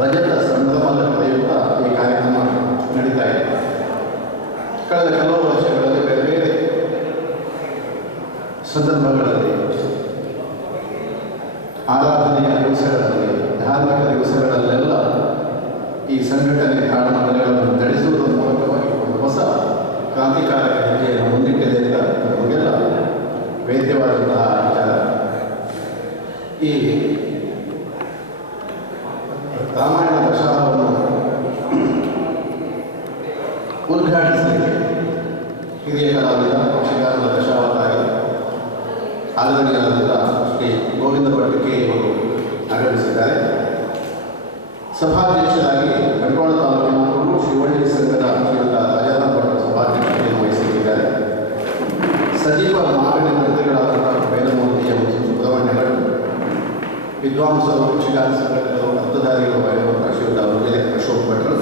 ರಜತ ಸಂಭ್ರಮದ ಪ್ರಯುಕ್ತ ಈ ಕಾರ್ಯಕ್ರಮ ನಡೀತಾ ಇದೆ. ಕಳೆದ ಕೆಲವು ವರ್ಷಗಳಲ್ಲಿ ಬೇರೆ ಬೇರೆ ಸಂದರ್ಭಗಳಲ್ಲಿ ಆರಾಧನೆಯ ದಿವಸಗಳಲ್ಲಿ, ಧಾರ್ಮಿಕ ದಿವಸಗಳಲ್ಲೆಲ್ಲ ಈ ಸಂಘಟನೆ ಕಾರಣಗಳನ್ನು ನಡೆಸುವುದರ ಮೂಲಕವಾಗಿ ಒಂದು ಹೊಸ ಕ್ರಾಂತಿಕಾರಕ ಹೆಜ್ಜೆಯನ್ನು ಮುಂದಿಟ್ಟಿದೆ ಅಂತ ನಮಗೆಲ್ಲ ವೇದ್ಯವಾದಂತಹ ವಿಚಾರ. ಈ ರಾಮಾಯಣ ದಶಾವನ್ನು ಉದ್ಘಾಟಿಸಲಿಕ್ಕೆ ಹಿರಿಯ ಕಲಾವಿದ ಯಕ್ಷಗಾನದ ದಶಾವತಾರಿ ಆದರಣೀಯರಾದ ಶ್ರೀ ಗೋವಿಂದ ಭಟ್ಕೆ ಇವರು ಆಗಮಿಸಿದ್ದಾರೆ. ಸಭಾಧ್ಯಕ್ಷರಾಗಿ ಬಂಟ್ವಾಳ ತಾಲೂಕಿನ ಕುರು ಶಿವಳ್ಳಿ ಸಂಘದ ಶ್ರೀಯುತ ರಾಜಾರಾಮ್ ಭಟ್ ಸಭಾಧ್ಯಕ್ಷತೆಯನ್ನು ವಹಿಸಿದ್ದಾರೆ. ಸಜೀವ ಮಾಗಣಿ ಮಂತ್ರಿಗಳಾದಂತಹ ವೇದಮೂರ್ತಿಯ ಮತ್ತು ಸುಬ್ರಹ್ಮಣ್ಯಗಳು, ವಿದ್ವಾಂಸರು, ಯಕ್ಷಗಾನ ಸಂಘಟಕರು, ಅರ್ಥಧಾರಿಗಳು ಆಗಿರುವಂತಹ ಶ್ರೀಯುತ ಅಶೋಕ್ ಭಟ್ರು,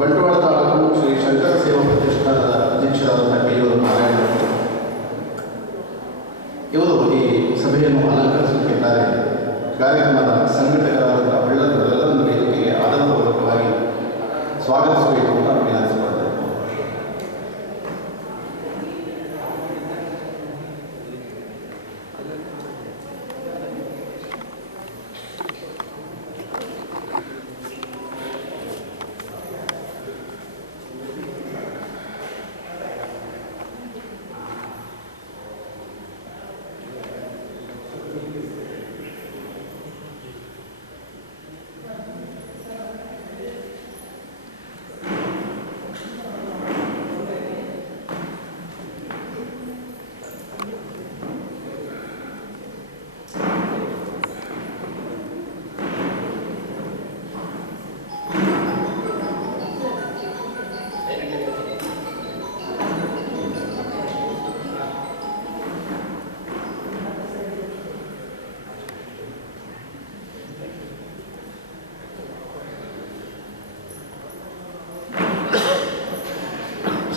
ಬಂಟ್ವಾಳ ತಾಲೂಕು ಶ್ರೀ ಶಂಕರ ಸೇವಾ ಪ್ರತಿಷ್ಠಾನದ ಅಧ್ಯಕ್ಷರಾದಂತಹ ಕೆಯೂರು ನಾರಾಯಣ ಇವರು ಈ ಸಭೆಯನ್ನು ಅಲಂಕರಿಸುತ್ತಿದ್ದಾರೆ. ಕಾರ್ಯಕ್ರಮದ ಸಂಘಟಕರಾದಂತಹ ಬೆಳ್ಳದವರೆಲ್ಲರನ್ನು ವೇದಿಕೆಗೆ ಆದರಪೂರ್ವಕವಾಗಿ ಸ್ವಾಗತಿಸಬೇಕು ಅಂತ ವಿನಂತಿಸಿಕೊಳ್ತೇವೆ.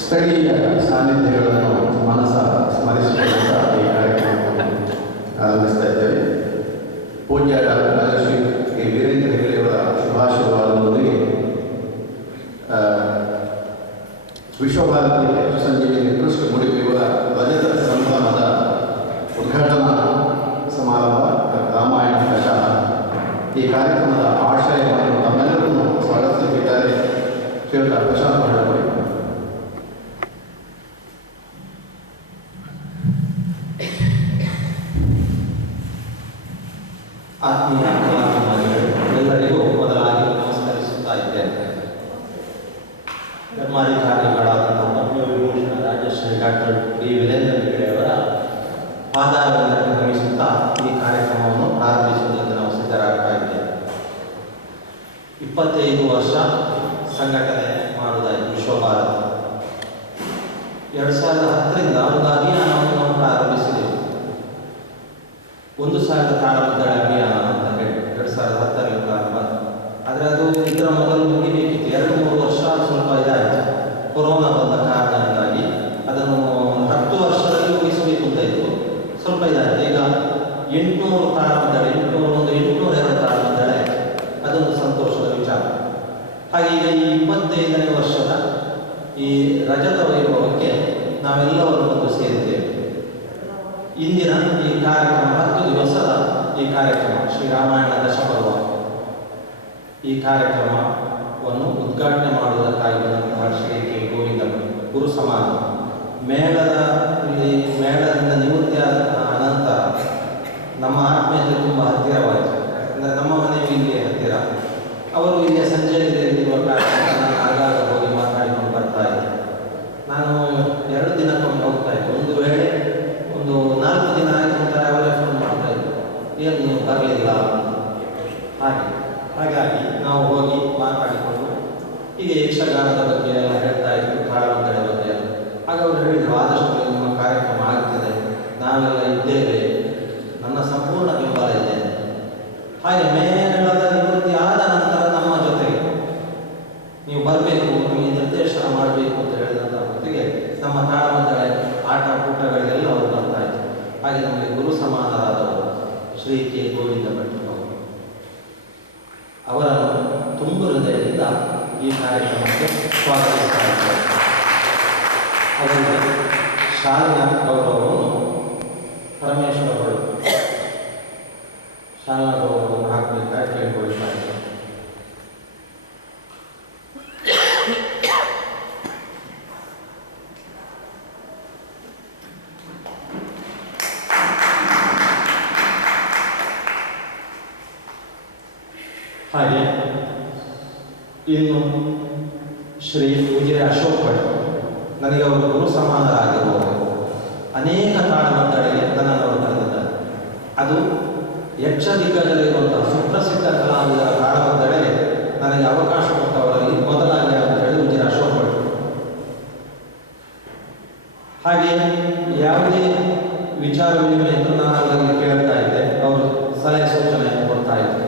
ಸ್ಥಳೀಯ ಸಾನ್ನಿಧ್ಯಗಳನ್ನು ಮನಸ ಸ್ಮರಿಸಿಕೊಳ್ಳುತ್ತಾ ಈ ಕಾರ್ಯಕ್ರಮವನ್ನು ಆರಂಭಿಸ್ತಾ ಇದ್ದೇವೆ. ಪೂಜ್ಯ ರಾಜಶ್ರೀ ಶ್ರೀ ವೀರೇಂದ್ರ ಹೆಗಡೆಯವರ ಶುಭಾಶೀರ್ವಾದದೊಂದಿಗೆ ವಿಶ್ವಭಾರತಿ ಹೆಚ್ಚು ಸಂಜೀವಿನಿ ನಿಕೃಷ್ಟ ಮುಡಿಪಿಯವರ ರಜತ ಸಂಭ್ರಮದ ಉದ್ಘಾಟನಾ ಸಮಾರಂಭ ರಾಮಾಯಣ ದಶಾಹ ಈ ಕಾರ್ಯಕ್ರಮದ ಆಶಯವನ್ನು ತಮ್ಮೆಲ್ಲರನ್ನು ಸ್ವಾಗತಿಸುತ್ತಿದ್ದಾರೆ. ಶ್ರೀಯುತ ಪ್ರಶಾಂತ್ ಭಟ್. ಆತ್ಮೀಯ ಕಲಾಭಿಮಾನಿಗಳು ಎಲ್ಲರಿಗೂ ಮೊದಲಾಗಿ ನಮಸ್ಕರಿಸುತ್ತಾ ಇದ್ದೇನೆ. ಧರ್ಮಾಧಿಕಾರಿಗಳಾದಂತಹ ಪದ್ಮವಿಭೂಷಣ ರಾಜಶ್ರೀ ಡಾಕ್ಟರ್ ಡಿ ವೀರೇಂದ್ರ ಹೆಗಡೆಯವರ ಪಾದಾರವಿಂದಕ್ಕೆ ನಮಿಸುತ್ತಾ ಈ ಕಾರ್ಯಕ್ರಮವನ್ನು ಪ್ರಾರಂಭಿಸುವುದಕ್ಕೆ ನಾವು ಸಿದ್ಧರಾಗ್ತಾ ಇದ್ದೇವೆ. 25 ವರ್ಷ ಸಂಘಟನೆ ಮಾಡುವುದಾಗಿ ವಿಶ್ವಭಾರತಿ 2010ರಿಂದ ಒಂದು ಅಭಿಯಾನವನ್ನು ನಾವು ಪ್ರಾರಂಭಿಸಿದೆವು. 1000 ತಾಳಮದ್ದಳೆ ಅಭಿಯಾನ ಅಂತ ಹೇಳಿ 2010ರಲ್ಲಿ ಪ್ರಾರಂಭ. ಆದರೆ ಅದು ಇದರ ಮೊದಲು ಮುಗಿಬೇಕಿತ್ತು. 2-3 ವರ್ಷ ಸ್ವಲ್ಪ ಇದಾಯಿತು. ಕೊರೋನಾ ಬಂದ ಕಾರಣದಿಂದಾಗಿ ಅದನ್ನು 10 ವರ್ಷದಲ್ಲಿ ಮುಗಿಸಬೇಕು ಅಂತ ಇತ್ತು. ಸ್ವಲ್ಪ ಇದಾಯಿತು. ಈಗ 800 ತಾಳಮದ್ದಳೆ, 802 ತಾಳಮದ್ದಳೆ, ಅದೊಂದು ಸಂತೋಷದ ವಿಚಾರ. ಹಾಗೆ ಈಗ ಈ 25ನೇ ವರ್ಷದ ಈ ರಜತ ವೈಭವಕ್ಕೆ ನಾವೆಲ್ಲರೂ ಒಂದು ಸೇರಿದ್ದೇವೆ. ಇಂದಿನ ಈ ಕಾರ್ಯಕ್ರಮ 10 ದಿವಸದ ಈ ಕಾರ್ಯಕ್ರಮ ಶ್ರೀರಾಮಾಯಣ ದಶಪರ್ವ. ಈ ಕಾರ್ಯಕ್ರಮವನ್ನು ಉದ್ಘಾಟನೆ ಮಾಡುವುದಕ್ಕಾಗಿ ಬಂದಂತಹ ಶ್ರೀ ಕೆ ಗೋವಿಂದ ಗುರು ಸಮಾನ ಮೇಳದಿಂದ ನಿವೃತ್ತಿಯಾದ ಅನಂತರ ನಮ್ಮ ಆತ್ಮೀಯತೆ ತುಂಬ ಹತ್ತಿರವಾಯಿತು. ಅಂದರೆ ನಮ್ಮ ಮನೆಯು ಇಲ್ಲಿಯೇ ಹತ್ತಿರ. ಅವರು ಇಲ್ಲಿಯ ಸಂಜೆಯಲ್ಲಿರುವ ಕಾರ್ಯಕ್ರಮ ನಾನು ಆಗಾಗ ಹೋಗಿ ಮಾತಾಡಿಕೊಂಡು ಬರ್ತಾ ಇದ್ದೆ. ನಾನು 2 ದಿನಕ್ಕೊಮ್ಮೆ ಹೋಗ್ತಾ ಇದ್ದೆ. ಒಂದು ವೇಳೆ ಒಂದು 4 ದಿನ ಆದ ನಂತರ ಅವರೇ ಫೋನ್ ಮಾಡ್ತಾ ಇದ್ದರು, ಏನು ನೀವು ಬರಲಿಲ್ಲ ಹಾಗಾಗಿ ನಾವು ಹೋಗಿ ಮಾತಾಡಿಕೊಂಡು ಹೀಗೆ ಯಕ್ಷಗಾನದ ಬಗ್ಗೆ ಎಲ್ಲ ಹೇಳ್ತಾ ಇದ್ರು, ತಾಳಮದ್ದಳೆ ಬಗ್ಗೆ. ಆಗ ಅವರು ಹೇಳಿದರು, ಆದಷ್ಟು ನಿಮ್ಮ ಕಾರ್ಯಕ್ರಮ ಆಗ್ತದೆ, ನಾವೆಲ್ಲ ಇದ್ದೇವೆ, ನನ್ನ ಸಂಪೂರ್ಣ ಬೆಂಬಲ ಇದೆ. ಹಾಗೆ ಮೇಳದ ನಿವೃತ್ತಿ ಆದ ನಂತರ ನಮ್ಮ ಜೊತೆಗೆ ನೀವು ಬರಬೇಕು, ನಿಮಗೆ ನಿರ್ದೇಶನ ಮಾಡಬೇಕು ಅಂತ ಹೇಳಿದಂಥ ಹೊತ್ತಿಗೆ ನಮ್ಮ ತಾಳಮದ್ದಳೆ ಆಟ ಕೂಟಗಳಿಗೆಲ್ಲ ಅವರು ಬರ್ತಾ ಇದ್ರು. ಹಾಗೆ ನಮಗೆ ಗುರು ಸಮಾನರಾದವರು ಶ್ರೀ ಕೆ ಗೋವಿಂದ ಭಟ್ ಅವರು. ಅವರನ್ನು ತುಂಬ ಹೃದಯದಿಂದ ಈ ಕಾರ್ಯಕ್ರಮಕ್ಕೆ ಸ್ವಾಗತಿಸ್ತಾ ಇದ್ದಾರೆ. ಅವರಿಗೆ ಶಾಲೆಯ ಗೌರವವನ್ನು ಪರಮೇಶ್ವರಗಳು ಶಾಲಾ ಗೌರವವನ್ನು ಹಾಕಬೇಕಾಗಿ ಕೇಳಿಕೊಳ್ತಾ ಇದ್ದಾರೆ. ಹಾಗೆ ಇನ್ನು ಶ್ರೀ ಉಜಿರೆ ಅಶೋಕ್ ಭಟ್, ನನಗೆ ಅವರು ಗುರು ಸಮಾನರಾಗಿರುವರು. ಅನೇಕ ತಾಳಮದ್ದಳೆಗೆ ನನ್ನನ್ನು ಅವರು ಕರೆದಿದ್ದಾರೆ. ಅದು ಯಕ್ಷದಿಗ್ಗಜಲ್ಲಿರುವಂತಹ ಸುಪ್ರಸಿದ್ಧ ಕಲಾವಿದರ ತಾಳಮದ್ದಳೆ ನನಗೆ ಅವಕಾಶ ಕೊಟ್ಟವರಲ್ಲಿ ಮೊದಲಾಗಿ ಅಂತ ಹೇಳಿ ಉಜಿರೆ ಅಶೋಕ್ ಭಟ್. ಹಾಗೆ ಯಾವುದೇ ವಿಚಾರ ವಿನಿಮಯವನ್ನು ನಾನು ಅವರಲ್ಲಿ ಕೇಳ್ತಾ ಇದ್ದೆ, ಅವರು ಸಲಹೆ ಸೂಚನೆಯನ್ನು ಕೊಡ್ತಾ ಇದ್ದರು.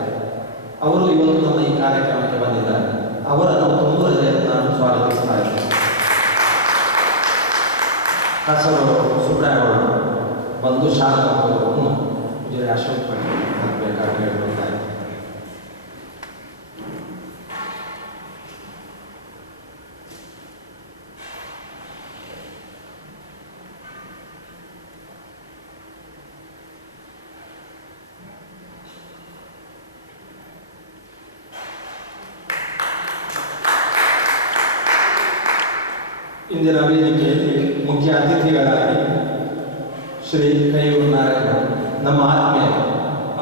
ಅವರು ಇವತ್ತು ನಮ್ಮ ಈ ಕಾರ್ಯಕ್ರಮಕ್ಕೆ ಬಂದಿದ್ದಾರೆ. ಅವರನ್ನು ತುಂಬ ಹೃದಯದಿಂದ ನಾನು ಸ್ವಾಗತಿಸ್ತಾ ಇದ್ದೇನೆ. ಕಾಸರವರು ಸುಬ್ರಾಯವರು ಬಂದು ಶಾಲಾ ಗೌರವವನ್ನು ಉಜಿರೆ ಅಶೋಕ್ ಭಟ್ ಹಾಕಬೇಕಾಗಿ ಹೇಳ್ಕೊಳ್ತಾ ಇದ್ದಾರೆ. ಇಂದಿನ ವೇದಿಕೆಯಲ್ಲಿ ಮುಖ್ಯ ಅತಿಥಿಗಳಾಗಿ ಶ್ರೀ ಕೈಯೂರು ನಾರಾಯಣ, ನಮ್ಮ ಆತ್ಮೀಯರು.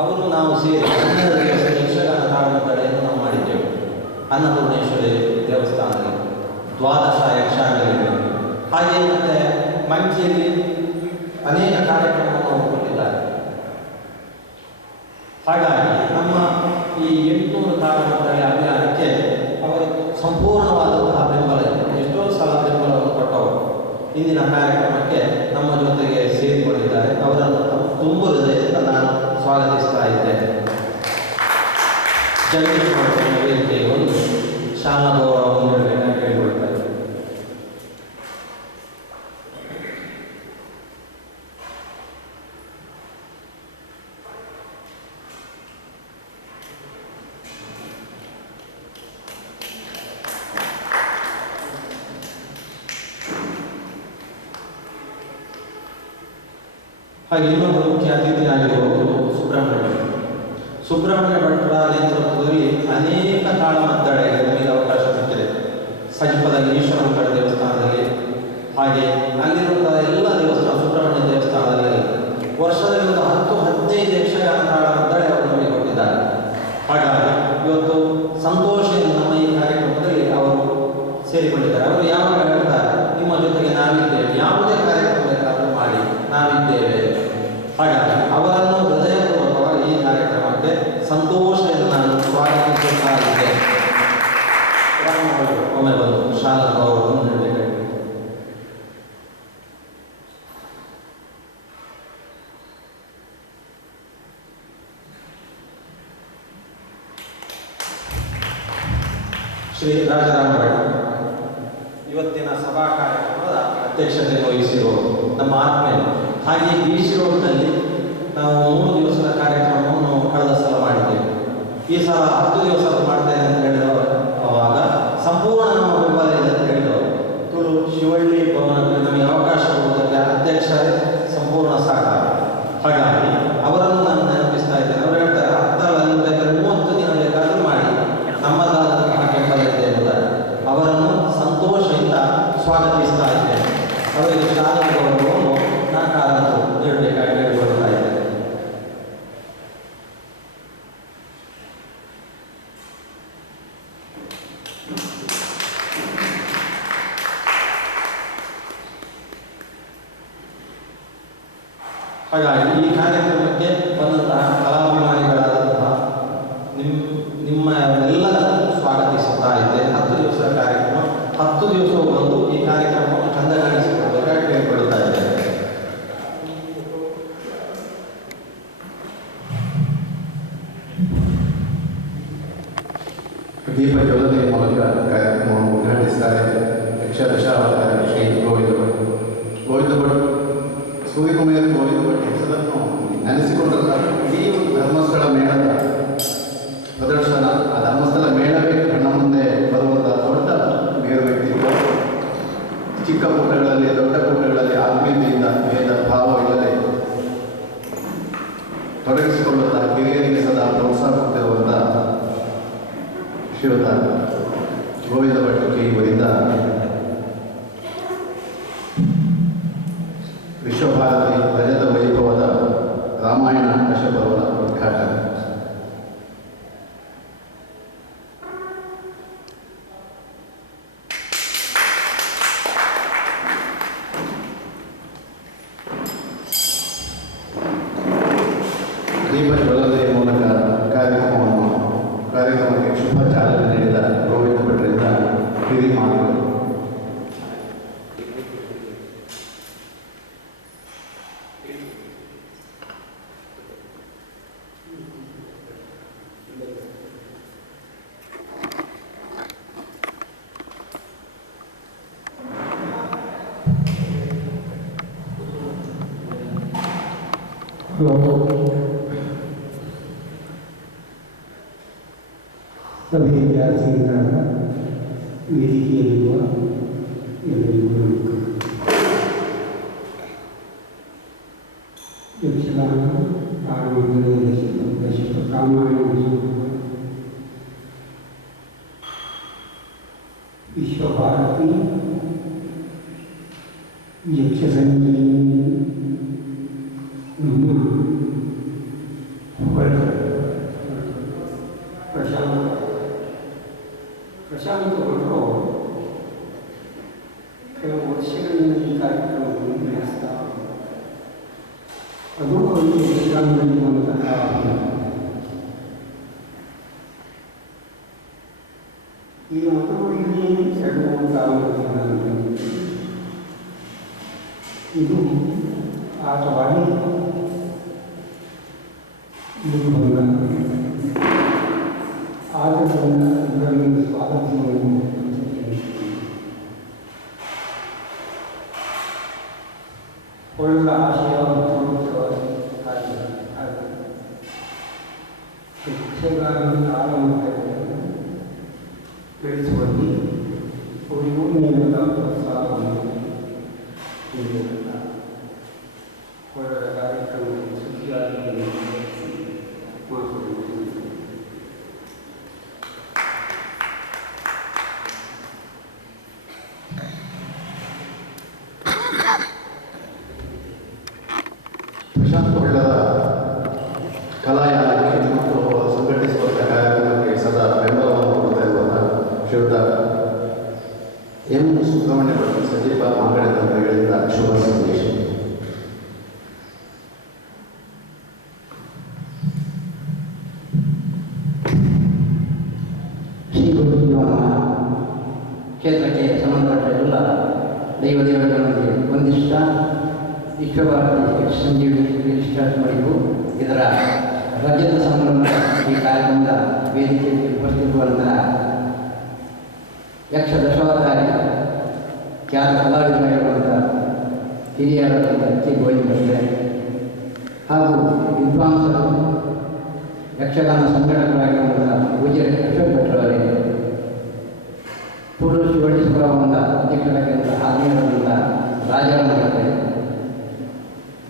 ಅವರು ನಾವು ಸೇರಿ 12 ದಿವಸ ಯಕ್ಷಗಾನ ತಾಳಮದ್ದಳೆಯನ್ನು ನಾವು ಮಾಡಿದ್ದೇವೆ. ಅನ್ನಪೂರ್ಣೇಶ್ವರಿ ದೇವಸ್ಥಾನದಲ್ಲಿ 12 ಯಕ್ಷಗಾನಗಳಿವೆ. ಹಾಗೆ ಮತ್ತೆ ಮಂಚಿಯಲ್ಲಿ ಅನೇಕ ಕಾರ್ಯಕ್ರಮವನ್ನು ಕೊಟ್ಟಿದ್ದಾರೆ. ಹಾಗಾಗಿ ನಮ್ಮ ಈ 800 ತಾಳಮದ್ದಳೆ ಅಭಿಯಾನಕ್ಕೆ ಅವರು ಸಂಪೂರ್ಣವಾದಂತಹ ಬೆಂಬಲ ಇದೆ. ಎಷ್ಟೋ ಸಲ ಬೆಂಬಲವನ್ನು ಕೊಟ್ಟವರು ಇಂದಿನ ಕಾರ್ಯಕ್ರಮಕ್ಕೆ ನಮ್ಮ ಜೊತೆಗೆ ಸೇರಿಕೊಂಡಿದ್ದಾರೆ. ಅವರನ್ನು ತುಂಬ ಹೃದಯದಿಂದ ನಾನು ಸ್ವಾಗತಿಸ್ತಾ ಇದ್ದೇನೆ. ಜಗದೀಶ್ ವೇದಿಕೆಗೆ ಒಂದು ಶಾಲಾ ಗೌರವವನ್ನು ನೀಡಬೇಕಾಗಿ ಕೇಳಿಕೊಳ್ತಾ ಇದ್ದೇನೆ. ಹಾಗೆ ಇನ್ನೊಂದು ಮುಖ್ಯ ಅತಿಥಿಯಾಗಿರುವವರು ಸುಬ್ರಹ್ಮಣ್ಯ ಭಟ್ರ ನೇತೃತ್ವದಲ್ಲಿ ಅನೇಕ ತಾಳಮದ್ದಳೆಗೆ ನಮಗೆ ಅವಕಾಶ ಸಿಕ್ಕಿದೆ. ಸಜಿಪದಲ್ಲಿ ಈಶ್ವರಂಕರ ದೇವಸ್ಥಾನದಲ್ಲಿ, ಹಾಗೆ ಅಲ್ಲಿರುವಂತಹ ಎಲ್ಲ ದೇವಸ್ಥಾನ, ಸುಬ್ರಹ್ಮಣ್ಯ ದೇವಸ್ಥಾನದಲ್ಲಿ ವರ್ಷದಲ್ಲಿ ಒಂದು 10-15 ಯಕ್ಷಗಾನ ತಾಳಮದ್ದಳೆ ಅವರು ನಮಗೆ ಕೊಟ್ಟಿದ್ದಾರೆ. ಹಾಗಾಗಿ ಇವತ್ತು ಸಂತೋಷದಿಂದ ನಮ್ಮ ಈ ಕಾರ್ಯಕ್ರಮದಲ್ಲಿ ಅವರು ಸೇರಿಕೊಂಡಿದ್ದಾರೆ. ಅವರು ಯಾವಾಗ ಹೇಳ್ತಾರೆ, ನಿಮ್ಮ ಜೊತೆಗೆ ನಾವಿದ್ದೇವೆ, ಯಾವುದೇ ಕಾರ್ಯಕ್ರಮ ಬೇಕಾದರೂ ಮಾಡಿ, ನಾವಿದ್ದೇವೆ. ಹಾಗಾಗಿ ಅವರನ್ನು ಹೃದಯಪೂರ್ವಕವಾಗಿ ಈ ಕಾರ್ಯಕ್ರಮಕ್ಕೆ ಸಂತೋಷದಿಂದ ನಾನು ಸ್ವಾಗತಿಸುತ್ತಾ ಇದ್ದೇನೆ. ಒಮ್ಮೆ ಬಂದು ಶಾಲಾ ಗೌರವವನ್ನು ನೀಡಬೇಕಾಗಿದೆ. ಶ್ರೀ ರಾಜಾರಾಮ್ ಭಟ್ ಇವತ್ತಿನ ಸಭಾ ಕಾರ್ಯಕ್ರಮದ ಅಧ್ಯಕ್ಷತೆ ವಹಿಸಿರುವರು ನಮ್ಮ ಆತ್ಮೀಯರು. ಹಾಗೆ BC ರೋಡ್ನಲ್ಲಿ ನಾವು 3 ದಿವಸದ ಕಾರ್ಯಕ್ರಮವನ್ನು ಕಳೆದ ಸಲ ಮಾಡಿದ್ದೇವೆ. ಈ ಸಲ 10 ದಿವಸ ಮಾಡ್ತೇನೆ ಅಂತ ಹೇಳಿದವಾಗ ಸಂಪೂರ್ಣ ನಮ್ಮ ಬೆಂಬಲ ಇದೆ ಅಂತ ಹೇಳಿದವರು. ತುಳು ಶಿವಳ್ಳಿ ಭವನದಲ್ಲಿ ನಮಗೆ ಅವಕಾಶ ಕೊಡುವುದಕ್ಕೆ ಅಧ್ಯಕ್ಷರೇ ಸಂಪೂರ್ಣ ಸಹಕಾರ. ಹಾಗಾಗಿ ಅವರನ್ನು ನಾನು ನೆನಪಿಸ್ತಾ ಇದ್ದೇನೆ. ಅವರು ಹೇಳ್ತಾರೆ, 10 ಬೇಕಾದ್ರೆ 30 ದಿನ ಬೇಕಾದರೂ ಮಾಡಿ, ನಮ್ಮದಾದಂತಹ ಬೆಂಬಲ ಇದೆ ಎಂಬುದಾಗಿ ಅವರನ್ನು ಸಂತೋಷದಿಂದ ಸ್ವಾಗತಿಸ್ತಾ ಇದ್ದೇನೆ. ಅವರಿಗೆ ಶಾಲಾ ಗೌರವವನ್ನು ನಾಕಾರರು ನೀಡಬೇಕಾಗಿ ಹೇಳಿಕೊಳ್ತಾ ಇದ್ದೇನೆ. ಹಾಗಾಗಿ ಈ ಕಾರ್ಯಕ್ರಮಕ್ಕೆ ಬಂದಂತಹ ಕಲಾಭಿಮಾನಿಗಳಾದಂತಹ ನಿಮ್ಮ ಎಲ್ಲರನ್ನು ಸ್ವಾಗತಿಸುತ್ತಾ ಇದ್ದೇನೆ. 10 ದಿವಸದ ಕಾರ್ಯಕ್ರಮ, 10 ದಿವಸವೂ ಬಂದು ಈ ಕಾರ್ಯಕ್ರಮವನ್ನು ಚಂದಗಾಣಿಸಿಕೊಳ್ಳಬೇಕಾಗಿ ಕೇಳಿಕೊಳ್ತಾ ಇದ್ದೇನೆ. ದೀಪ ಜ್ಯೋತಿ ಮೂಲಕ ಕಾರ್ಯಕ್ರಮವನ್ನು ಉದ್ಘಾಟಿಸ್ತಾರೆ ಯಕ್ಷರಕ್ಷಾವತಾರ ಶ್ರೀ ಗೋವಿಂದ ಭಟ್. ಗೋವಿಂದ ಭಟ್, ಸೂರ್ಯಕುಮಾರ್ ಗೋವಿಂದ ಭಟ್ ಹೆಸರನ್ನು ನೆನೆಸಿಕೊಂಡಂತಹ ಇಡೀ ಧರ್ಮಸ್ಥಳ ಮೇಳದ ಪ್ರದರ್ಶನ, ಆ ಶ್ರೀಯುತ ಗೋವಿಂದ ಭಟ್ ಕೆ ಇವರಿಂದ ವಿಶ್ವಭಾರತಿ ರಜತ ವೈಭವದ ರಾಮಾಯಣ ದಶಪರ್ವದ ಉದ್ಘಾಟನೆ. ದೀಪ ಜ್ವಲತೆಯ ಮೂಲಕ ಕಾರ್ಯಕ್ರಮಕ್ಕೆ ಶುಭ ಚಾಲನೆ ನೀಡಿದ ಗೋವಿಂದ ಭಟ್ರಿಂದ ಕಿರಿ ಮಾತುಗಳು. ಸಭೆಯ ವ್ಯಾಸಂಗರಾದ ವೇದಿಕೆಯಲ್ಲಿರುವ ಎಲ್ಲರಿಗೂ ನಮಸ್ಕಾರ. ಯಕ್ಷಗಾನ ರಾಮಾಯಣ ವಿಶ್ವಭಾರತಿ ಯಕ್ಷಸಂಗೀತ ನಮ್ಮ ಪ್ರಶಾಂತ ಭಟ್ರು ಕೆಲವು ವರ್ಷಗಳಿಂದ ಈ ಕಾರ್ಯಕ್ರಮವನ್ನು ನಡೆಸ್ತಾ ಅದು ಒಂದು ಯಕ್ಷಗಾನದಲ್ಲಿರುವಂತಹ ಈ ಮೊದಲಿಗೆ ಇದು ಆಟವಾಡಿ ಭಂಗ ಆದ್ದರಿಂದ ಇದರಲ್ಲಿ ಸ್ವಾತಂತ್ರ್ಯವನ್ನು ಒಳ್ಳೆಯ ಆಶಯವನ್ನು ಯಕ್ಷಗಾನ ತಾಳಮಟ್ಟವನ್ನು ಬೆಳೆಸುವಲ್ಲಿ ಅವರಿಗೂ ನೀಡಿದ ಪ್ರೋತ್ಸಾಹವನ್ನು ನೀಡಿರುತ್ತಾರೆ. ಒಳ್ಳೆಯ ಕಾರ್ಯಕ್ರಮಕ್ಕೆ ಸುಖಿಯಾಗಿ ಮಾತುಗಳು. ಪ್ರಶಾಂತ್ ಒಳ್ಳೆಯ ಕಲಾಯಾನಕ್ಕೆ ಮತ್ತು ಸಂಘಟಿಸುವಂಥ ಕಾರ್ಯಕ್ರಮಕ್ಕೆ ಸದಾ ಬೆಂಬಲವನ್ನು ಕೊಡ್ತಾ ಇರುವಂಥ ಶ್ರೀಯುತ ಎಂ ಸುಬ್ರಹ್ಮಣ್ಯ ಭಟ್ ಸಜೀವ ಮಾಂಗಡ ತಂತ್ರಿಗಳಿಂದ ಶುಭ ಸಂದೇಶ. ಶ್ರೀ ಗುರುದೇವ ಕ್ಷೇತ್ರಕ್ಕೆ ಸಂಬಂಧಪಟ್ಟ ಎಲ್ಲ ದೈವದೇವತೆಗಳನ್ನು ವಂದಿಸುತ್ತಾ ವಿಶ್ವಭಾರತಿ ಸಂಜೀವಿನಿ ಸ್ಟಾರ್ಟ್ ಮಾಡಿದ್ದು ಇದರ ರಜತ ಸಂಭ್ರಮ ಈ ಕಾರ್ಯಕ್ರಮದ ವೇದಿಕೆಯಲ್ಲಿ ಉಪಸ್ಥಿತಿರುವಂತಹ ಯಕ್ಷ ದಶಾವತಾರಿ ಖ್ಯಾತ ಕಲಾವಿದರಾಗಿರುವಂಥ ಹಿರಿಯರಾದಂಥ ಕೆ ಗೋವಿಂದ ಭಟ್ರೆ ಹಾಗೂ ವಿದ್ವಾಂಸರು ಯಕ್ಷಗಾನ ಸಂಘಟಕರಾಗಿರುವಂಥ ಪೂಜ್ಯ ಅಶೋಕ್ ಭಟ್ರವರಿಗೆ ತುಳು ಶಿವಳಿಸುವಂಥ ಅಧ್ಯಕ್ಷರಾಗಿರುವಂಥ ಆತ್ಮೀಯರಾದಂಥ ರಾಜಾರಾಮ ಭಟ್ರೆ,